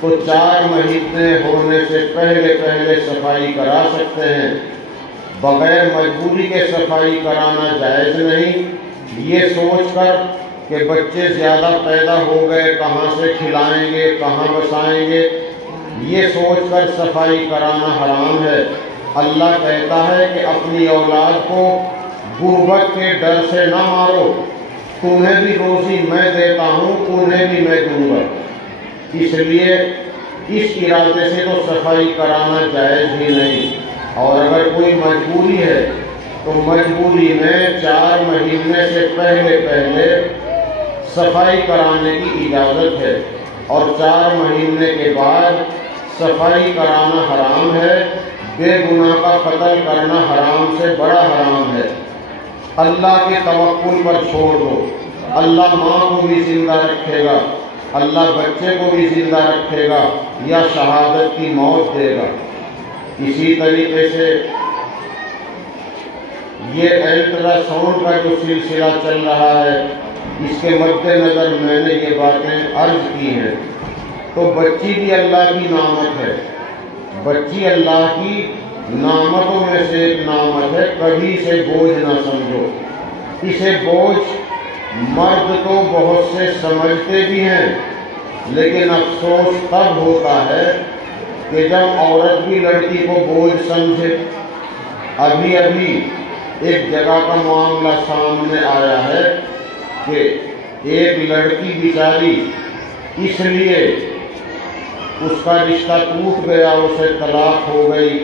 تو 4 مہینے ہونے سے پہلے صفائی کرا سکتے ہیں۔ بغیر مجبوری کے صفائی کرانا جائز نہیں۔ یہ سوچ کر کہ بچے زیادہ پیدا ہو گئے کہاں سے کھلائیں گے، کہاں بسائیں گے، یہ سوچ کر صفائی کرانا حرام ہے۔ اللہ کہتا ہے کہ اپنی اولاد کو غربت کے ڈر سے نہ مارو، تمہیں بھی روزی میں دیتا ہوں، انہیں بھی میں دوں گا۔ اس لیے اس ارادے سے تو صفائی کرانا جائز ہی نہیں۔ اور اگر کوئی مجبوری ہے تو مجبوری میں 4 مہینے سے پہلے صفائی کرانے کی اجازت ہے، اور 4 مہینے کے بعد صفائی کرانا حرام ہے۔ بے گناہ کا قتل کرنا حرام سے بڑا حرام ہے۔ اللہ کے توکل پر چھوڑ دو، اللہ ماں کو بھی زندہ رکھے گا، اللہ بچے کو بھی زندہ رکھے گا یا شہادت کی موت دے گا۔ اسی طریقے سے یہ الٹرا ساؤنڈ کا جو سلسلہ چل رہا ہے اس کے مد نظر میں نے یہ باتیں عرض کی ہیں۔ تو بچی بھی اللہ کی نعمت ہے، بچی اللہ کی نعمتوں میں سے ایک نعمت ہے، کبھی اسے بوجھ نہ سمجھو۔ اسے بوجھ مرد تو بہت سے سمجھتے بھی ہیں، لیکن افسوس تب ہوتا ہے کہ جب عورت بھی لڑکی کو بوجھ سمجھے۔ ابھی ایک جگہ کا معاملہ سامنے آیا ہے کہ ایک لڑکی بیچاری اس لیے اس کا رشتہ ٹوٹ گیا، اسے طلاق ہو گئی،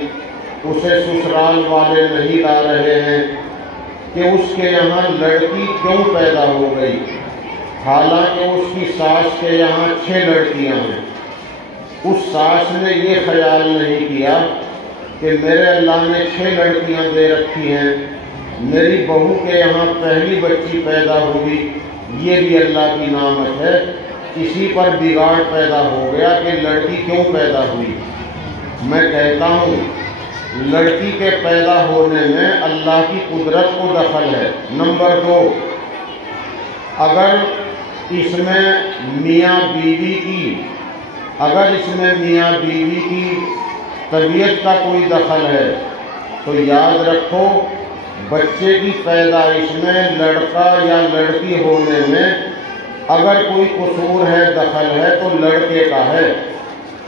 اسے سسرال والے نہیں لا رہے ہیں کہ اس کے یہاں لڑکی کیوں پیدا ہو گئی، حالانکہ اس کی ساس کے یہاں 6 لڑکیاں ہیں۔ اس ساس نے یہ خیال نہیں کیا کہ میرے اللہ نے 6 لڑکیاں دے رکھی ہیں، میری بہو کے یہاں پہلی بچی پیدا ہوئی، یہ بھی اللہ کی نعمت ہے۔ اسی پر بگاڑ پیدا ہو گیا کہ لڑکی کیوں پیدا ہوئی۔ میں کہتا ہوں لڑکی کے پیدا ہونے میں اللہ کی قدرت کو دخل ہے۔ نمبر 2، اگر اس میں میاں بیوی کی طبیعت کا کوئی دخل ہے تو یاد رکھو بچے کی پیدائش میں لڑکا یا لڑکی ہونے میں اگر کوئی قصور ہے، دخل ہے تو لڑکے کا ہے۔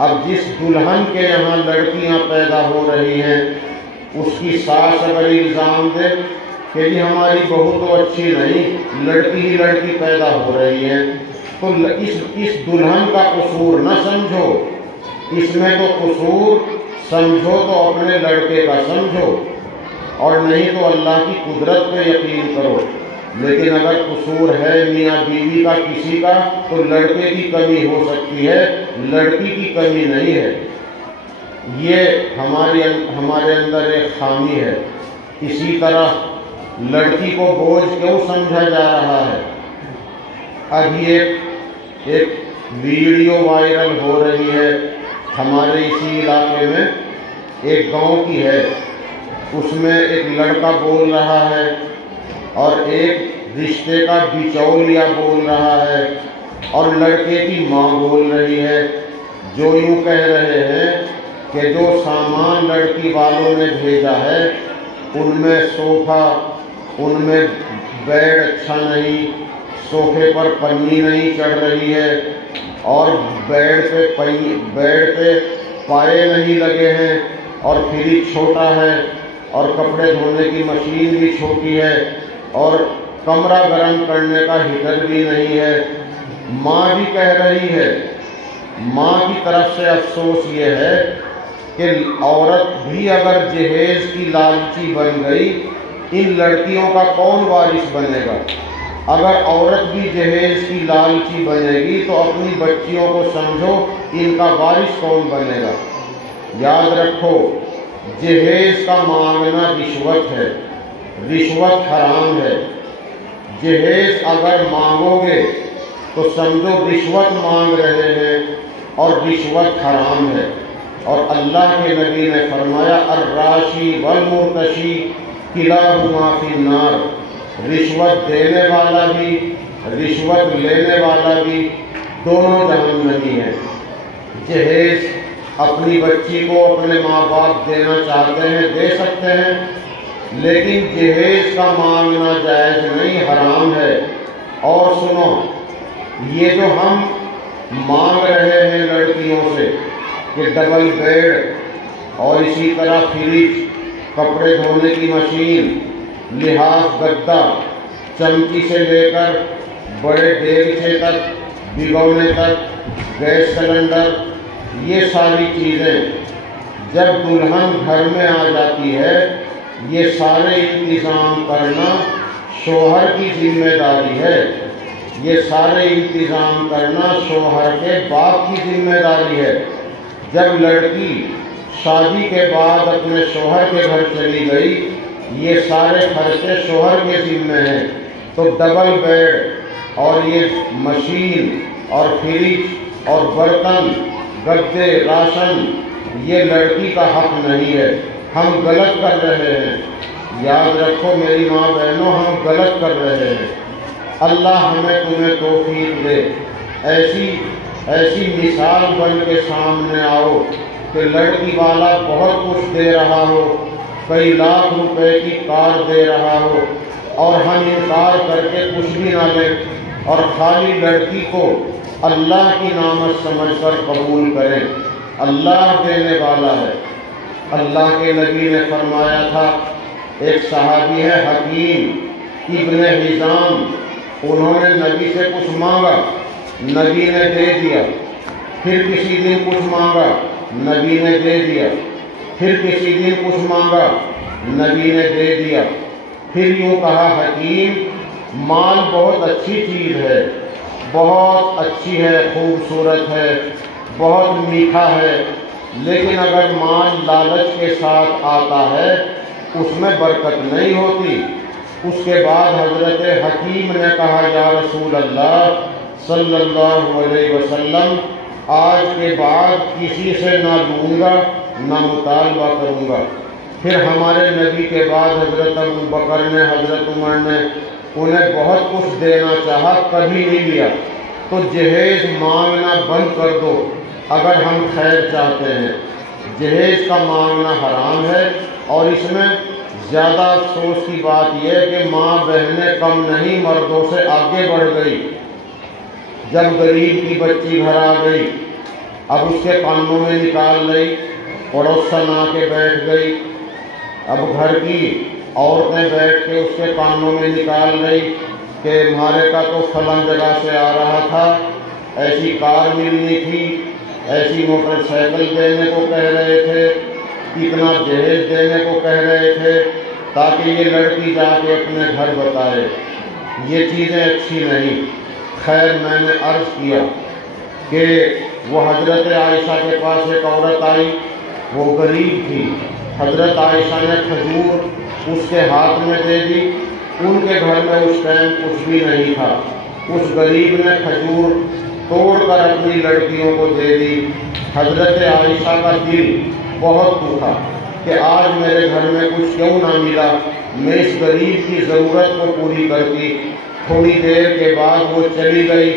اب جس دلہن کے یہاں لڑکیاں پیدا ہو رہی ہیں اس کی ساس اگر الزام دے کہ جی ہماری بہو تو اچھی نہیں، لڑکی ہی لڑکی پیدا ہو رہی ہے، تو اس دلہن کا قصور نہ سمجھو، اس میں تو قصور سمجھو تو اپنے لڑکے کا سمجھو، اور نہیں تو اللہ کی قدرت پہ یقین کرو۔ لیکن اگر قصور ہے میاں بیوی کا کسی کا تو لڑکے کی کمی ہو سکتی ہے، لڑکی کی کمی نہیں ہے۔ یہ ہمارے اندر ایک خامی ہے۔ اسی طرح لڑکی کو بوجھ کیوں سمجھا جا رہا ہے؟ ابھی ایک ویڈیو وائرل ہو رہی ہے ہمارے اسی علاقے میں ایک گاؤں کی ہے، اس میں ایک لڑکا بول رہا ہے اور ایک رشتے کا بچولیا بول رہا ہے اور لڑکے کی ماں بول رہی ہے، جو یوں کہہ رہے ہیں کہ جو سامان لڑکی والوں نے بھیجا ہے ان میں صوفہ، ان میں بیڈ اچھا نہیں، صوفے پر پنی نہیں چڑھ رہی ہے اور بیڈ پہ پائے نہیں لگے ہیں اور فریج چھوٹا ہے اور کپڑے دھونے کی مشین بھی چھوٹی ہے اور کمرہ گرم کرنے کا ہیٹر بھی نہیں ہے۔ ماں بھی کہہ رہی ہے، ماں کی طرف سے افسوس یہ ہے کہ عورت بھی اگر جہیز کی لالچی بن گئی، ان لڑکیوں کا کون وارث بنے گا؟ اگر عورت بھی جہیز کی لالچی بنے گی تو اپنی بچیوں کو سمجھو ان کا وارث کون بنے گا؟ یاد رکھو، جہیز کا مانگنا رشوت ہے، رشوت حرام ہے۔ جہیز اگر مانگو گے تو سمجھو رشوت مانگ رہے ہیں اور رشوت حرام ہے۔ اور اللہ کے نبی نے فرمایا الراشی والمرتشی کلاہما فی النار، رشوت دینے والا بھی رشوت لینے والا بھی دونوں جہنمی ہیں۔ جہیز اپنی بچی کو اپنے ماں باپ دینا چاہتے ہیں، دے سکتے ہیں، لیکن جہیز کا مانگنا جائز نہیں، حرام ہے۔ اور سنو، یہ جو ہم مانگ رہے ہیں لڑکیوں سے کہ ڈبل بیڈ اور اسی طرح فریج، کپڑے دھونے کی مشین، لحاف گدا، چمچی سے لے کر بڑے دیگچے تک، بھگونے تک، گیس سلنڈر، یہ ساری چیزیں جب دلہن گھر میں آ جاتی ہے، یہ سارے انتظام کرنا شوہر کی ذمہ داری ہے، یہ سارے انتظام کرنا شوہر کے باپ کی ذمہ داری ہے۔ جب لڑکی شادی کے بعد اپنے شوہر کے گھر چلی گئی، یہ سارے خرچے شوہر کے ذمہ ہیں، تو ڈبل بیڈ اور یہ مشین اور فریج اور برتن، گدے، راشن، یہ لڑکی کا حق نہیں ہے۔ ہم غلط کر رہے ہیں، یاد رکھو میری ماں بہنوں، ہم غلط کر رہے ہیں۔ اللہ ہمیں تمہیں توفیق دے، ایسی مثال بن کے سامنے آؤ کہ لڑکی والا بہت کچھ دے رہا ہو، کئی لاکھ روپے کی کار دے رہا ہو اور ہم انکار کر کے کچھ بھی نہ لیں اور خالی لڑکی کو اللہ کی نعمت سمجھ کر قبول کریں۔ اللہ دینے والا ہے۔ اللہ کے نبی نے فرمایا تھا، ایک صحابی ہے حکیم ابن حزام، انہوں نے نبی سے کچھ مانگا، نبی نے دے دیا، پھر کسی دن کچھ مانگا، نبی نے دے دیا، پھر کسی دن کچھ مانگا، نبی نے دے دیا، پھر یوں کہا حکیم مال بہت اچھی چیز ہے، بہت اچھی ہے، خوبصورت ہے، بہت میٹھا ہے، لیکن اگر مال لالچ کے ساتھ آتا ہے اس میں برکت نہیں ہوتی۔ اس کے بعد حضرت حکیم نے کہا یا رسول اللہ صلی اللہ علیہ وسلم، آج کے بعد کسی سے نہ لوں گا نہ مطالبہ کروں گا۔ پھر ہمارے نبی کے بعد حضرت ابو بکر نے، حضرت عمر نے انہیں بہت کچھ دینا چاہا، کبھی نہیں لیا۔ تو جہیز مانگنا بند کر دو اگر ہم خیر چاہتے ہیں۔ جہیز کا مانگنا حرام ہے، اور اس میں زیادہ افسوس کی بات یہ ہے کہ ماں بہنیں کم نہیں، مردوں سے آگے بڑھ گئی۔ جب غریب کی بچی گھر آ گئی، اب اس کے کانوں میں نکال رہی، پڑوسن آ کے بیٹھ گئی، اب گھر کی عورتیں بیٹھ کے اس کے کانوں میں نکال رہی کہ ہمارے کا تو فلاں جگہ سے آ رہا تھا، ایسی کار ملنی تھی، ایسی موٹر سائیکل دینے کو کہہ رہے تھے، اتنا جہیز دینے کو کہہ رہے تھے تاکہ یہ لڑکی جا کے اپنے گھر بتائے۔ یہ چیزیں اچھی نہیں۔ خیر میں نے عرض کیا کہ وہ حضرت عائشہ کے پاس ایک عورت آئی، وہ غریب تھی، حضرت عائشہ نے کھجور اس کے ہاتھ میں دے دی، ان کے گھر میں اس ٹائم کچھ بھی نہیں تھا، اس غریب نے کھجور توڑ کر اپنی لڑکیوں کو دے دی۔ حضرت عائشہ کا دل بہت دکھا کہ آج میرے گھر میں کچھ کیوں نہ ملا، میں اس غریب کی ضرورت کو پوری کرتی۔ تھوڑی دیر کے بعد وہ چلی گئی،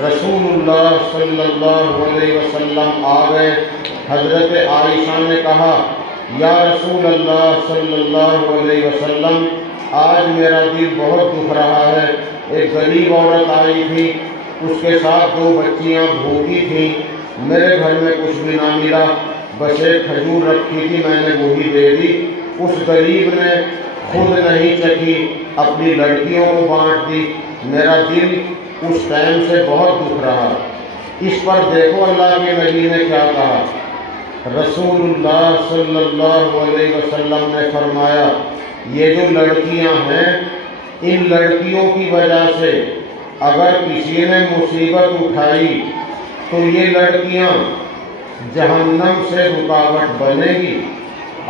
رسول اللہ صلی اللہ علیہ وسلم آ گئے۔ حضرت عائشہ نے کہا، یا رسول اللہ صلی اللہ علیہ وسلم، آج میرا دل بہت دکھ رہا ہے۔ ایک غریب عورت آئی تھی، اس کے ساتھ 2 بچیاں بھوکی تھیں، میرے گھر میں کچھ بھی نہ ملا، بس ایک کھجور رکھی تھی، میں نے وہی دے دی۔ اس غریب نے خود نہیں چکھی، اپنی لڑکیوں کو بانٹ دی۔ میرا دل اس ٹائم سے بہت دکھ رہا۔ اس پر دیکھو اللہ کے نبی نے کیا کہا۔ رسول اللہ صلی اللہ علیہ وسلم نے فرمایا، یہ جو لڑکیاں ہیں، ان لڑکیوں کی وجہ سے اگر کسی نے مصیبت اٹھائی تو یہ لڑکیاں جہنم سے رکاوٹ بنے گی۔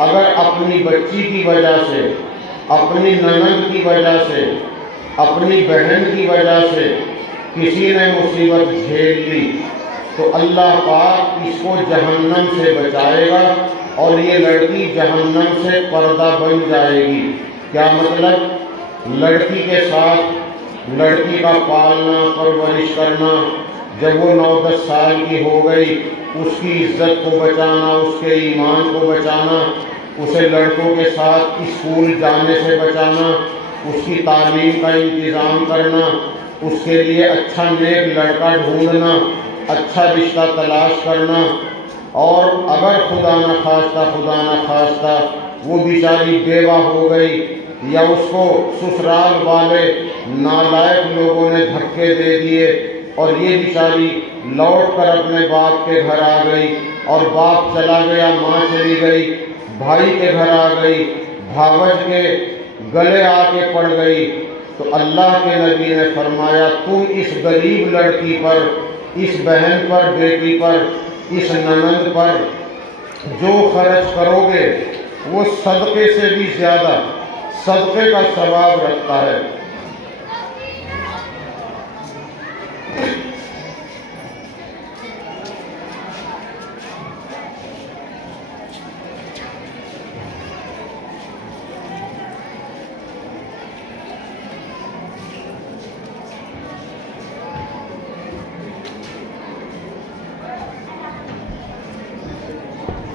اگر اپنی بچی کی وجہ سے، اپنی نند کی وجہ سے، اپنی بہن کی وجہ سے کسی نے مصیبت جھیل لی تو اللہ پاک اس کو جہنم سے بچائے گا اور یہ لڑکی جہنم سے پردہ بن جائے گی۔ کیا مطلب؟ لڑکی کے ساتھ لڑکی کا پالنا پرورش کرنا، جب وہ 9-10 سال کی ہو گئی، اس کی عزت کو بچانا، اس کے ایمان کو بچانا، اسے لڑکوں کے ساتھ اسکول جانے سے بچانا، اس کی تعلیم کا انتظام کرنا، اس کے لیے اچھا نیک لڑکا ڈھونڈنا، اچھا رشتہ تلاش کرنا، اور اگر خدا نہ خواستہ وہ بیچاری بیوہ ہو گئی یا اس کو سسرال والے نالائق لوگوں نے دھکے دے دیے اور یہ بیچاری لوٹ کر اپنے باپ کے گھر آ گئی، اور باپ چلا گیا، ماں چلی گئی، بھائی کے گھر آ گئی، بھاوج کے گلے آ کے پڑ گئی، تو اللہ کے نبی نے فرمایا، تم اس غریب لڑکی پر، اس بہن پر، بیٹی پر، اس ننند پر جو خرچ کرو گے وہ صدقے سے بھی زیادہ صدقے کا ثواب رکھتا ہے۔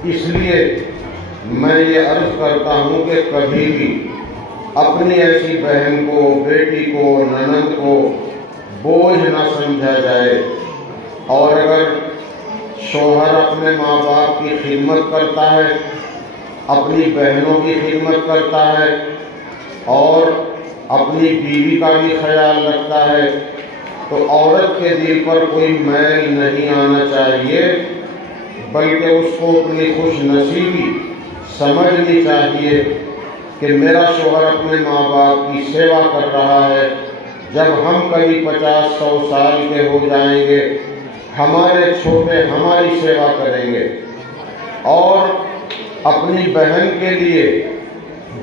اس لیے میں یہ عرض کرتا ہوں کہ کبھی بھی اپنی ایسی بہن کو، بیٹی کو، ننند کو بوجھ نہ سمجھا جائے، اور اگر شوہر اپنے ماں باپ کی خدمت کرتا ہے، اپنی بہنوں کی خدمت کرتا ہے اور اپنی بیوی کا بھی خیال رکھتا ہے، تو عورت کے دل پر کوئی میل نہیں آنا چاہیے، بلکہ اس کو اپنی خوش نصیبی سمجھنی چاہیے کہ میرا شوہر اپنے ماں باپ کی سیوا کر رہا ہے۔ جب ہم کبھی 50-100 سال کے ہو جائیں گے، ہمارے چھوٹے ہماری سیوا کریں گے، اور اپنی بہن کے لیے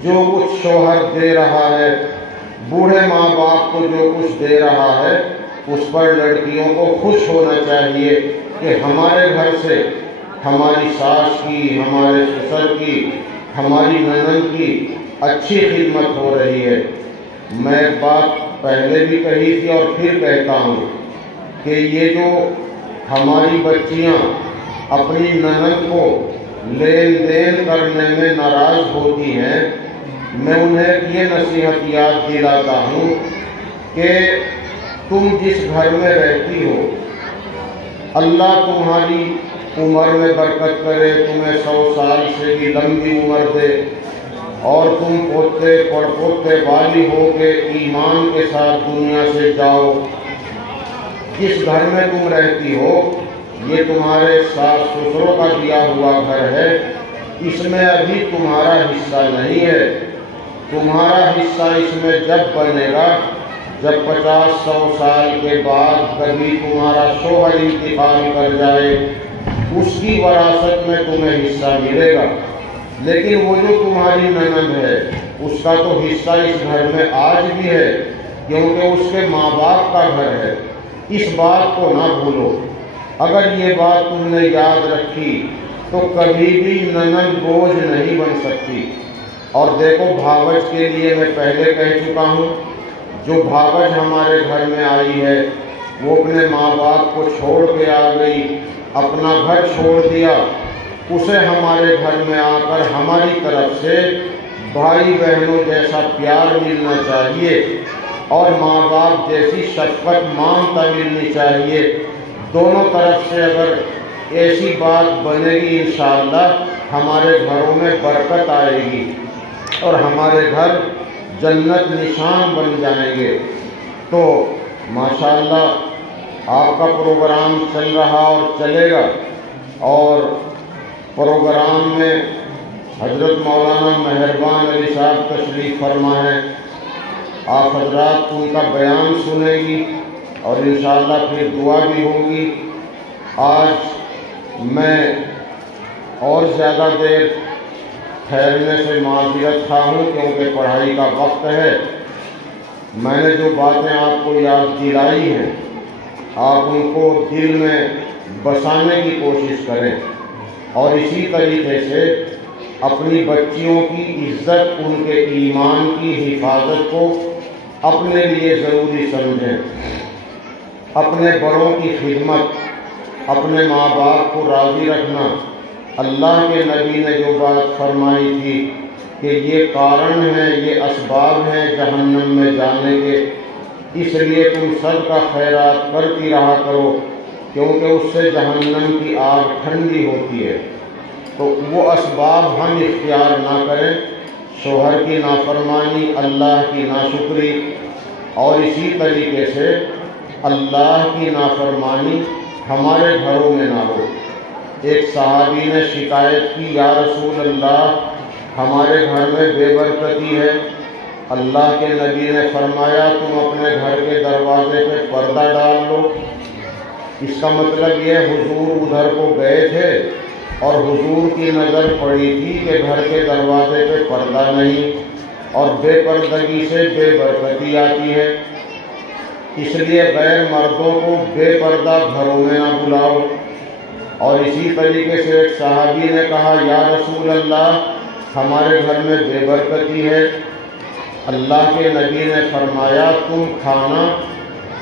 جو کچھ شوہر دے رہا ہے، بوڑھے ماں باپ کو جو کچھ دے رہا ہے، اس پر لڑکیوں کو خوش ہونا چاہیے کہ ہمارے گھر سے ہماری ساس کی، ہمارے سسر کی، ہماری ننند کی اچھی خدمت ہو رہی ہے۔ میں ایک بات پہلے بھی کہی تھی اور پھر کہتا ہوں کہ یہ جو ہماری بچیاں اپنی ننند کو لین دین کرنے میں ناراض ہوتی ہیں، میں انہیں یہ نصیحت یاد دلاتا ہوں کہ تم جس گھر میں رہتی ہو، اللہ تمہاری عمر میں برکت کرے، تمہیں 100 سال سے بھی لمبی عمر دے، اور تم پوتے پڑپوتے والی ہو کے ایمان کے ساتھ دنیا سے جاؤ۔ جس گھر میں تم رہتی ہو، یہ تمہارے ساس سسروں کا دیا ہوا گھر ہے، اس میں ابھی تمہارا حصہ نہیں ہے۔ تمہارا حصہ اس میں جب بنے گا جب 50-100 سال کے بعد کبھی تمہارا شوہر انتقال کر جائے، اس کی وراثت میں تمہیں حصہ ملے گا۔ لیکن وہ جو تمہاری ننند ہے، اس کا تو حصہ اس گھر میں آج بھی ہے، کیونکہ اس کے ماں باپ کا گھر ہے۔ اس بات کو نہ بھولو اگر یہ بات تم نے یاد رکھی تو کبھی بھی ننند بوجھ نہیں بن سکتی۔ اور دیکھو بھاوج کے لیے میں پہلے کہہ چکا ہوں، جو بھاوج ہمارے گھر میں آئی ہے وہ اپنے ماں باپ کو چھوڑ کے آ گئی، اپنا گھر چھوڑ دیا، اسے ہمارے گھر میں آ کر ہماری طرف سے بھائی بہنوں جیسا پیار ملنا چاہیے اور ماں باپ جیسی شفقت مامتا ملنی چاہیے۔ دونوں طرف سے اگر ایسی بات بنے گی انشاءاللہ ہمارے گھروں میں برکت آئے گی اور ہمارے گھر جنت نشان بن جائیں گے۔ تو ماشاءاللہ آپ کا پروگرام چل رہا اور چلے گا، اور پروگرام میں حضرت مولانا مہربان علی صاحب تشریف فرما ہے، آپ حضرات ان کا بیان سنیں گی اور انشاءاللہ پھر دعا بھی ہوگی۔ آج میں اور زیادہ دیر ٹھہرنے سے معذرت خواہ ہوں کیونکہ پڑھائی کا وقت ہے۔ میں نے جو باتیں آپ کو یاد دلائی ہیں آپ ان کو دل میں بسانے کی کوشش کریں، اور اسی طریقے سے اپنی بچیوں کی عزت، ان کے ایمان کی حفاظت کو اپنے لیے ضروری سمجھیں۔ اپنے بڑوں کی خدمت، اپنے ماں باپ کو راضی رکھنا، اللہ کے نبی نے جو بات فرمائی تھی کہ یہ کارن ہیں، یہ اسباب ہیں جہنم میں جانے کے، اس لیے تم صدقہ خیرات کرتی رہا کرو کیونکہ اس سے جہنم کی آگ ٹھنڈی ہوتی ہے۔ تو وہ اسباب ہم اختیار نہ کریں، شوہر کی نافرمانی، اللہ کی ناشکری، اور اسی طریقے سے اللہ کی نافرمانی ہمارے گھروں میں نہ ہو۔ ایک صحابی نے شکایت کی، یا رسول اللہ ہمارے گھر میں بے برکتی ہے۔ اللہ کے نبی نے فرمایا تم اپنے گھر کے دروازے پہ پردہ ڈال لو۔ اس کا مطلب یہ حضور ادھر کو گئے تھے اور حضور کی نظر پڑی تھی کہ گھر کے دروازے پہ پردہ نہیں، اور بے پردگی سے بے برکتی آتی ہے، اس لیے غیر مردوں کو بے پردہ گھروں میں نہ بلاؤ۔ اور اسی طریقے سے ایک صحابی نے کہا، یا رسول اللہ ہمارے گھر میں بے برکتی ہے۔ اللہ کے نبی نے فرمایا تم کھانا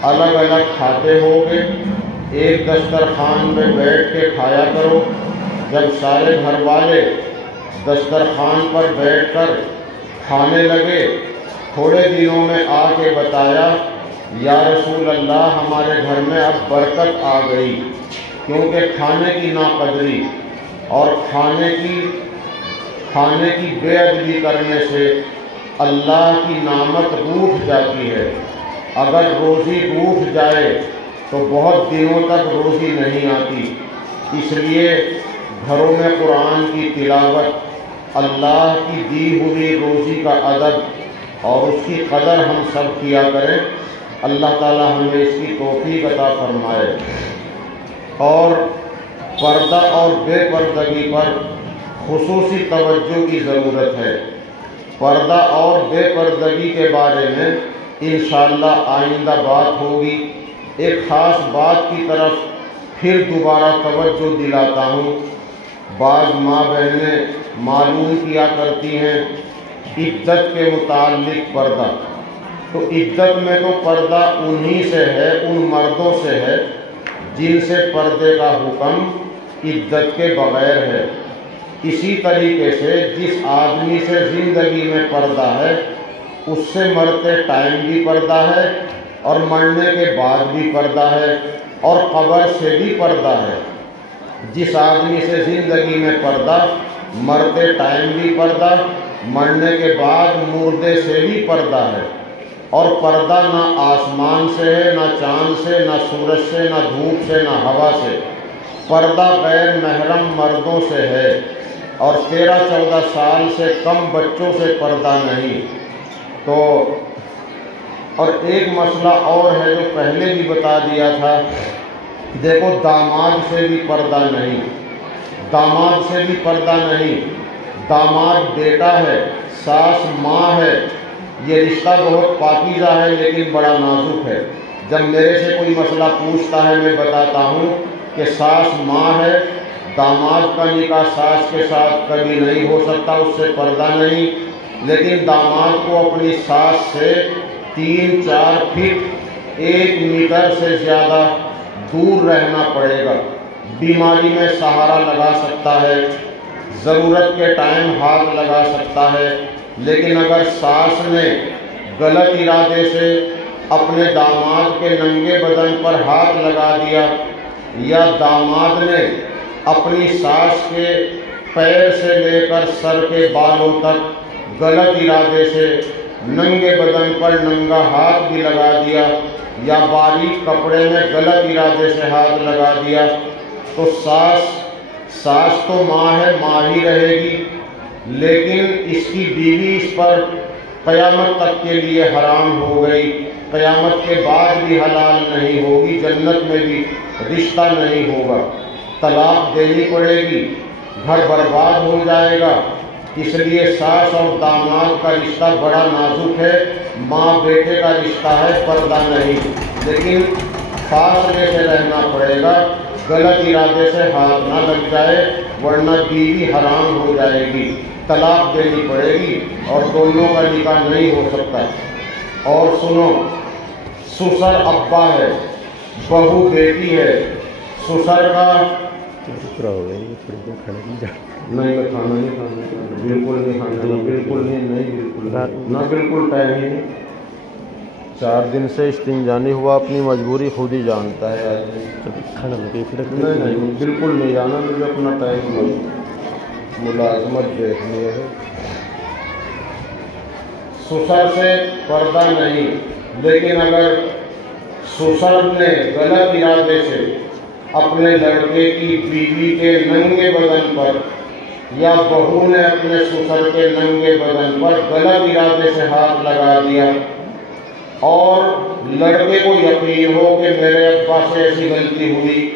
الگ الگ کھاتے ہوگے، ایک دسترخوان پہ بیٹھ کے کھایا کرو۔ جب سارے گھر والے دسترخوان پر بیٹھ کر کھانے لگے، تھوڑے دنوں میں آ کے بتایا، یا رسول اللہ ہمارے گھر میں اب برکت آ گئی، کیونکہ کھانے کی ناقدری اور کھانے کی بے ادبی کرنے سے اللہ کی نعمت روٹھ جاتی ہے۔ اگر روزی روٹھ جائے تو بہت دنوں تک روزی نہیں آتی، اس لیے گھروں میں قرآن کی تلاوت، اللہ کی دی ہوئی روزی کا ادب اور اس کی قدر ہم سب کیا کریں۔ اللہ تعالی ہمیں اس کی توفیق عطا فرمائے۔ اور پردہ اور بے پردگی پر خصوصی توجہ کی ضرورت ہے۔ پردہ اور بے پردگی کے بارے میں انشاءاللہ آئندہ بات ہوگی۔ ایک خاص بات کی طرف پھر دوبارہ توجہ دلاتا ہوں۔ بعض ماں بہنیں معلوم کیا کرتی ہیں عدت کے متعلق پردہ، تو عدت میں تو پردہ انہی سے ہے، ان مردوں سے ہے جن سے پردے کا حکم عدت کے بغیر ہے۔ اسی طریقے سے جس آدمی سے زندگی میں پردہ ہے اس سے مرتے ٹائم بھی پردہ ہے اور مرنے کے بعد بھی پردہ ہے اور قبر سے بھی پردہ ہے۔ جس آدمی سے زندگی میں پردہ، مرتے ٹائم بھی پردہ، مرنے کے بعد مردے سے بھی پردہ ہے۔ اور پردہ نہ آسمان سے ہے، نہ چاند سے، نہ سورج سے، نہ دھوپ سے، نہ ہوا سے۔ پردہ غیر محرم مردوں سے ہے، اور 13-14 سال سے کم بچوں سے پردہ نہیں۔ تو اور ایک مسئلہ اور ہے جو پہلے بھی بتا دیا تھا، دیکھو داماد سے بھی پردہ نہیں، داماد سے بھی پردہ نہیں۔ داماد بیٹا ہے، ساس ماں ہے، یہ رشتہ بہت پاکیزہ ہے لیکن بڑا نازک ہے۔ جب میرے سے کوئی مسئلہ پوچھتا ہے میں بتاتا ہوں کہ ساس ماں ہے، داماد کا نکاح ساس کے ساتھ کبھی نہیں ہو سکتا، اس سے پردہ نہیں، لیکن داماد کو اپنی ساس سے 3-4 فٹ 1 میٹر سے زیادہ دور رہنا پڑے گا۔ بیماری میں سہارا لگا سکتا ہے، ضرورت کے ٹائم ہاتھ لگا سکتا ہے، لیکن اگر ساس نے غلط ارادے سے اپنے داماد کے ننگے بدن پر ہاتھ لگا دیا، یا داماد نے اپنی ساس کے پیر سے لے کر سر کے بالوں تک غلط ارادے سے ننگے بدن پر ننگا ہاتھ بھی لگا دیا، یا باریک کپڑے میں غلط ارادے سے ہاتھ لگا دیا، تو ساس تو ماں ہے، ماں ہی رہے گی، لیکن اس کی بیوی اس پر قیامت تک کے لیے حرام ہو گئی، قیامت کے بعد بھی حلال نہیں ہوگی، جنت میں بھی رشتہ نہیں ہوگا، طلاق دینی پڑے گی، گھر برباد ہو جائے گا۔ اس لیے ساس اور داماد کا رشتہ بڑا نازک ہے، ماں بیٹے کا رشتہ ہے، پردہ نہیں، لیکن فاصلے سے رہنا پڑے گا، غلط ارادے سے ہاتھ نہ لگ جائے، ورنہ بیوی حرام ہو جائے گی، طلاق دینی پڑے گی اور دونوں کا نکاح نہیں ہو سکتا۔ اور سنو، سسر ابا ہے، بہو بیٹی ہے، سسر کا نہیں میں کھانا نہیں کھانا، بالکل نہیں کھانا، بالکل نہیں، بالکل ٹائم ہی نہیں، 4 دن سے استنجا نہیں ہوا، اپنی مجبوری خود ہی جانتا ہے آدمی، نہیں بالکل نہیں جانا، مجھے اپنا ٹائم ملازمت دیکھنی ہے۔ سسر سے پردہ نہیں، لیکن اگر سسر نے غلط ارادے سے اپنے لڑکے کی بیوی کے ننگے بدن پر، یا بہو نے اپنے سسر کے ننگے بدن پر غلط ارادے سے ہاتھ لگا دیا، اور لڑکے کو یقین ہو کہ میرے ابا سے ایسی غلطی ہوئی،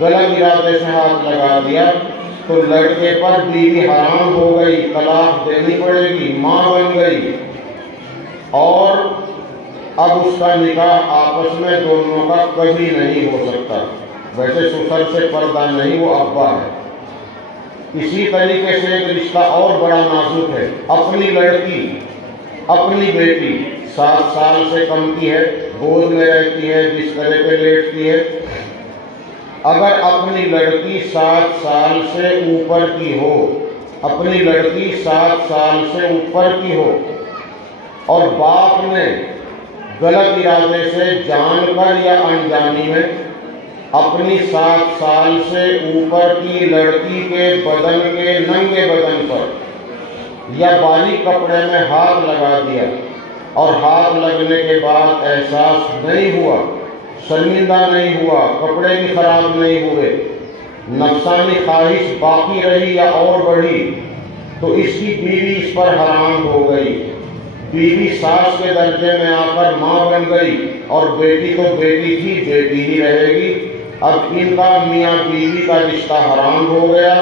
غلط ارادے سے ہاتھ لگا دیا، تو لڑکے پر بیوی حرام ہو گئی، طلاق دینی پڑے گی، ماں بن گئی، اور اب اس کا نکاح آپس میں دونوں کا کبھی نہیں ہو سکتا۔ ویسے سسر سے پردہ نہیں، وہ ابا ہے۔ اسی طریقے سے ایک رشتہ اور بڑا نازک ہے، اپنی لڑکی، اپنی بیٹی 7 سال سے کم کی ہے، گود میں رہتی ہے، بسترے پہ لیٹتی ہے، اگر اپنی لڑکی 7 سال سے اوپر کی ہو، اپنی لڑکی 7 سال سے اوپر کی ہو، اور باپ نے غلط ارادے سے جان کر یا انجانی میں اپنی 7 سال سے اوپر کی لڑکی کے بدن کے ننگے بدن پر یا باریک کپڑے میں ہاتھ لگا دیا، اور ہاتھ لگنے کے بعد احساس نہیں ہوا، شرمندہ نہیں ہوا، کپڑے بھی خراب نہیں ہوئے، نفسانی خواہش باقی رہی یا اور بڑھی، تو اس کی بیوی اس پر حرام ہو گئی، بیوی ساس کے درجے میں آ کر ماں بن گئی، اور بیٹی تو بیٹی تھی، بیٹی ہی رہے گی۔ اب ان کا میاں بیوی کا رشتہ حرام ہو گیا،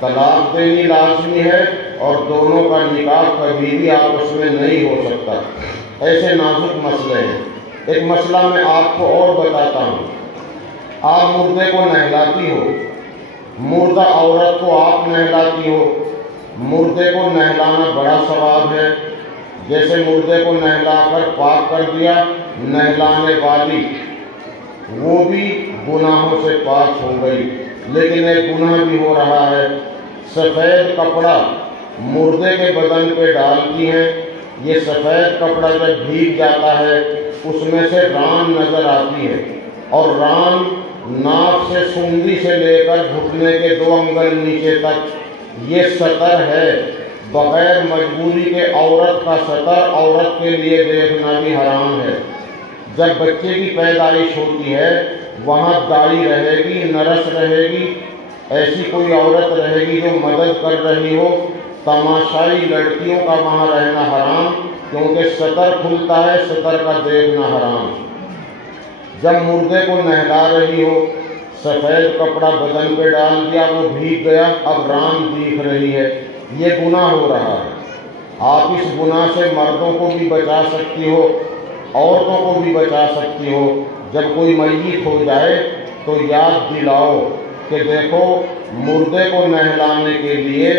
طلاق دینی لازمی ہے، اور دونوں کا نکاح کبھی بھی آپس میں نہیں ہو سکتا۔ ایسے نازک مسئلے ہیں۔ ایک مسئلہ میں آپ کو اور بتاتا ہوں، آپ مردے کو نہلاتی ہو، مردہ عورت کو آپ نہلاتی ہو، مردے کو نہلانا بڑا ثواب ہے، جیسے مردے کو نہلا کر پاک کر دیا، نہلانے والی وہ بھی گناہوں سے پاک ہو گئی، لیکن ایک گناہ بھی ہو رہا ہے، سفید کپڑا مردے کے بدن پہ ڈالتی ہیں، یہ سفید کپڑا جب بھیگ جاتا ہے اس میں سے ران نظر آتی ہے، اور ران ناک سے سونڈی سے لے کر گھٹنے کے 2 انگل نیچے تک یہ سطر ہے، بغیر مجبوری کے عورت کا سطر عورت کے لیے دیکھنا بھی حرام ہے۔ جب بچے کی پیدائش ہوتی ہے وہاں دائی رہے گی، نرس رہے گی، ایسی کوئی عورت رہے گی جو مدد کر رہی ہو، تماشائی لڑکیوں کا وہاں رہنا حرام، کیونکہ سطر کھلتا ہے، سطر کا دیکھنا حرام۔ جب مردے کو نہلا رہی ہو، سفید کپڑا بدن پہ ڈال دیا، وہ بھیگ گیا، اب ران دیکھ رہی ہے، یہ گناہ ہو رہا ہے۔ آپ اس گناہ سے مردوں کو بھی بچا سکتی ہو، عورتوں کو بھی بچا سکتی ہو۔ جب کوئی میت ہو جائے تو یاد دلاؤ کہ دیکھو مردے کو نہلانے کے لیے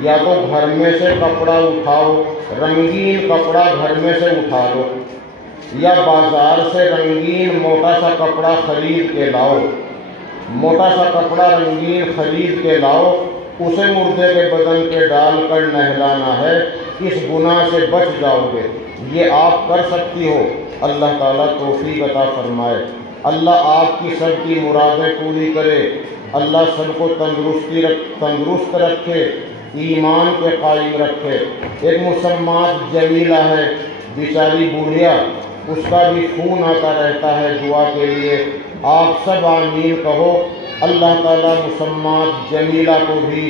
یا تو گھر میں سے کپڑا اٹھاؤ، رنگین کپڑا گھر میں سے اٹھا لو، یا بازار سے رنگین موٹا سا کپڑا خرید کے لاؤ، موٹا سا کپڑا رنگین خرید کے لاؤ، اسے مردے کے بدن پہ ڈال کر نہلانا ہے، اس گناہ سے بچ جاؤ گے۔ یہ آپ کر سکتی ہو، اللہ تعالیٰ توفیق عطا فرمائے، اللہ آپ کی سب کی مرادیں پوری کرے، اللہ سب کو تندرست رکھے، ایمان پہ قائم رکھے۔ ایک مسمات جمیلہ ہے، بیچاری بوڑھیا، اس کا بھی خون آتا رہتا ہے دعا کے لیے، آپ سب آمین کہو، اللہ تعالیٰ مسمات جمیلہ کو بھی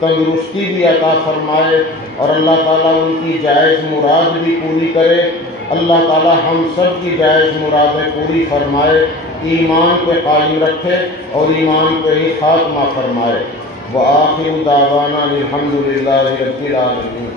تندرستی بھی عطا فرمائے اور اللہ تعالیٰ ان کی جائز مراد بھی پوری کرے، اللہ تعالیٰ ہم سب کی جائز مرادیں پوری فرمائے، ایمان پہ قائم رکھے اور ایمان پہ ہی خاتمہ فرمائے۔ وآخر دعوانا الحمد للہ رب العالمین۔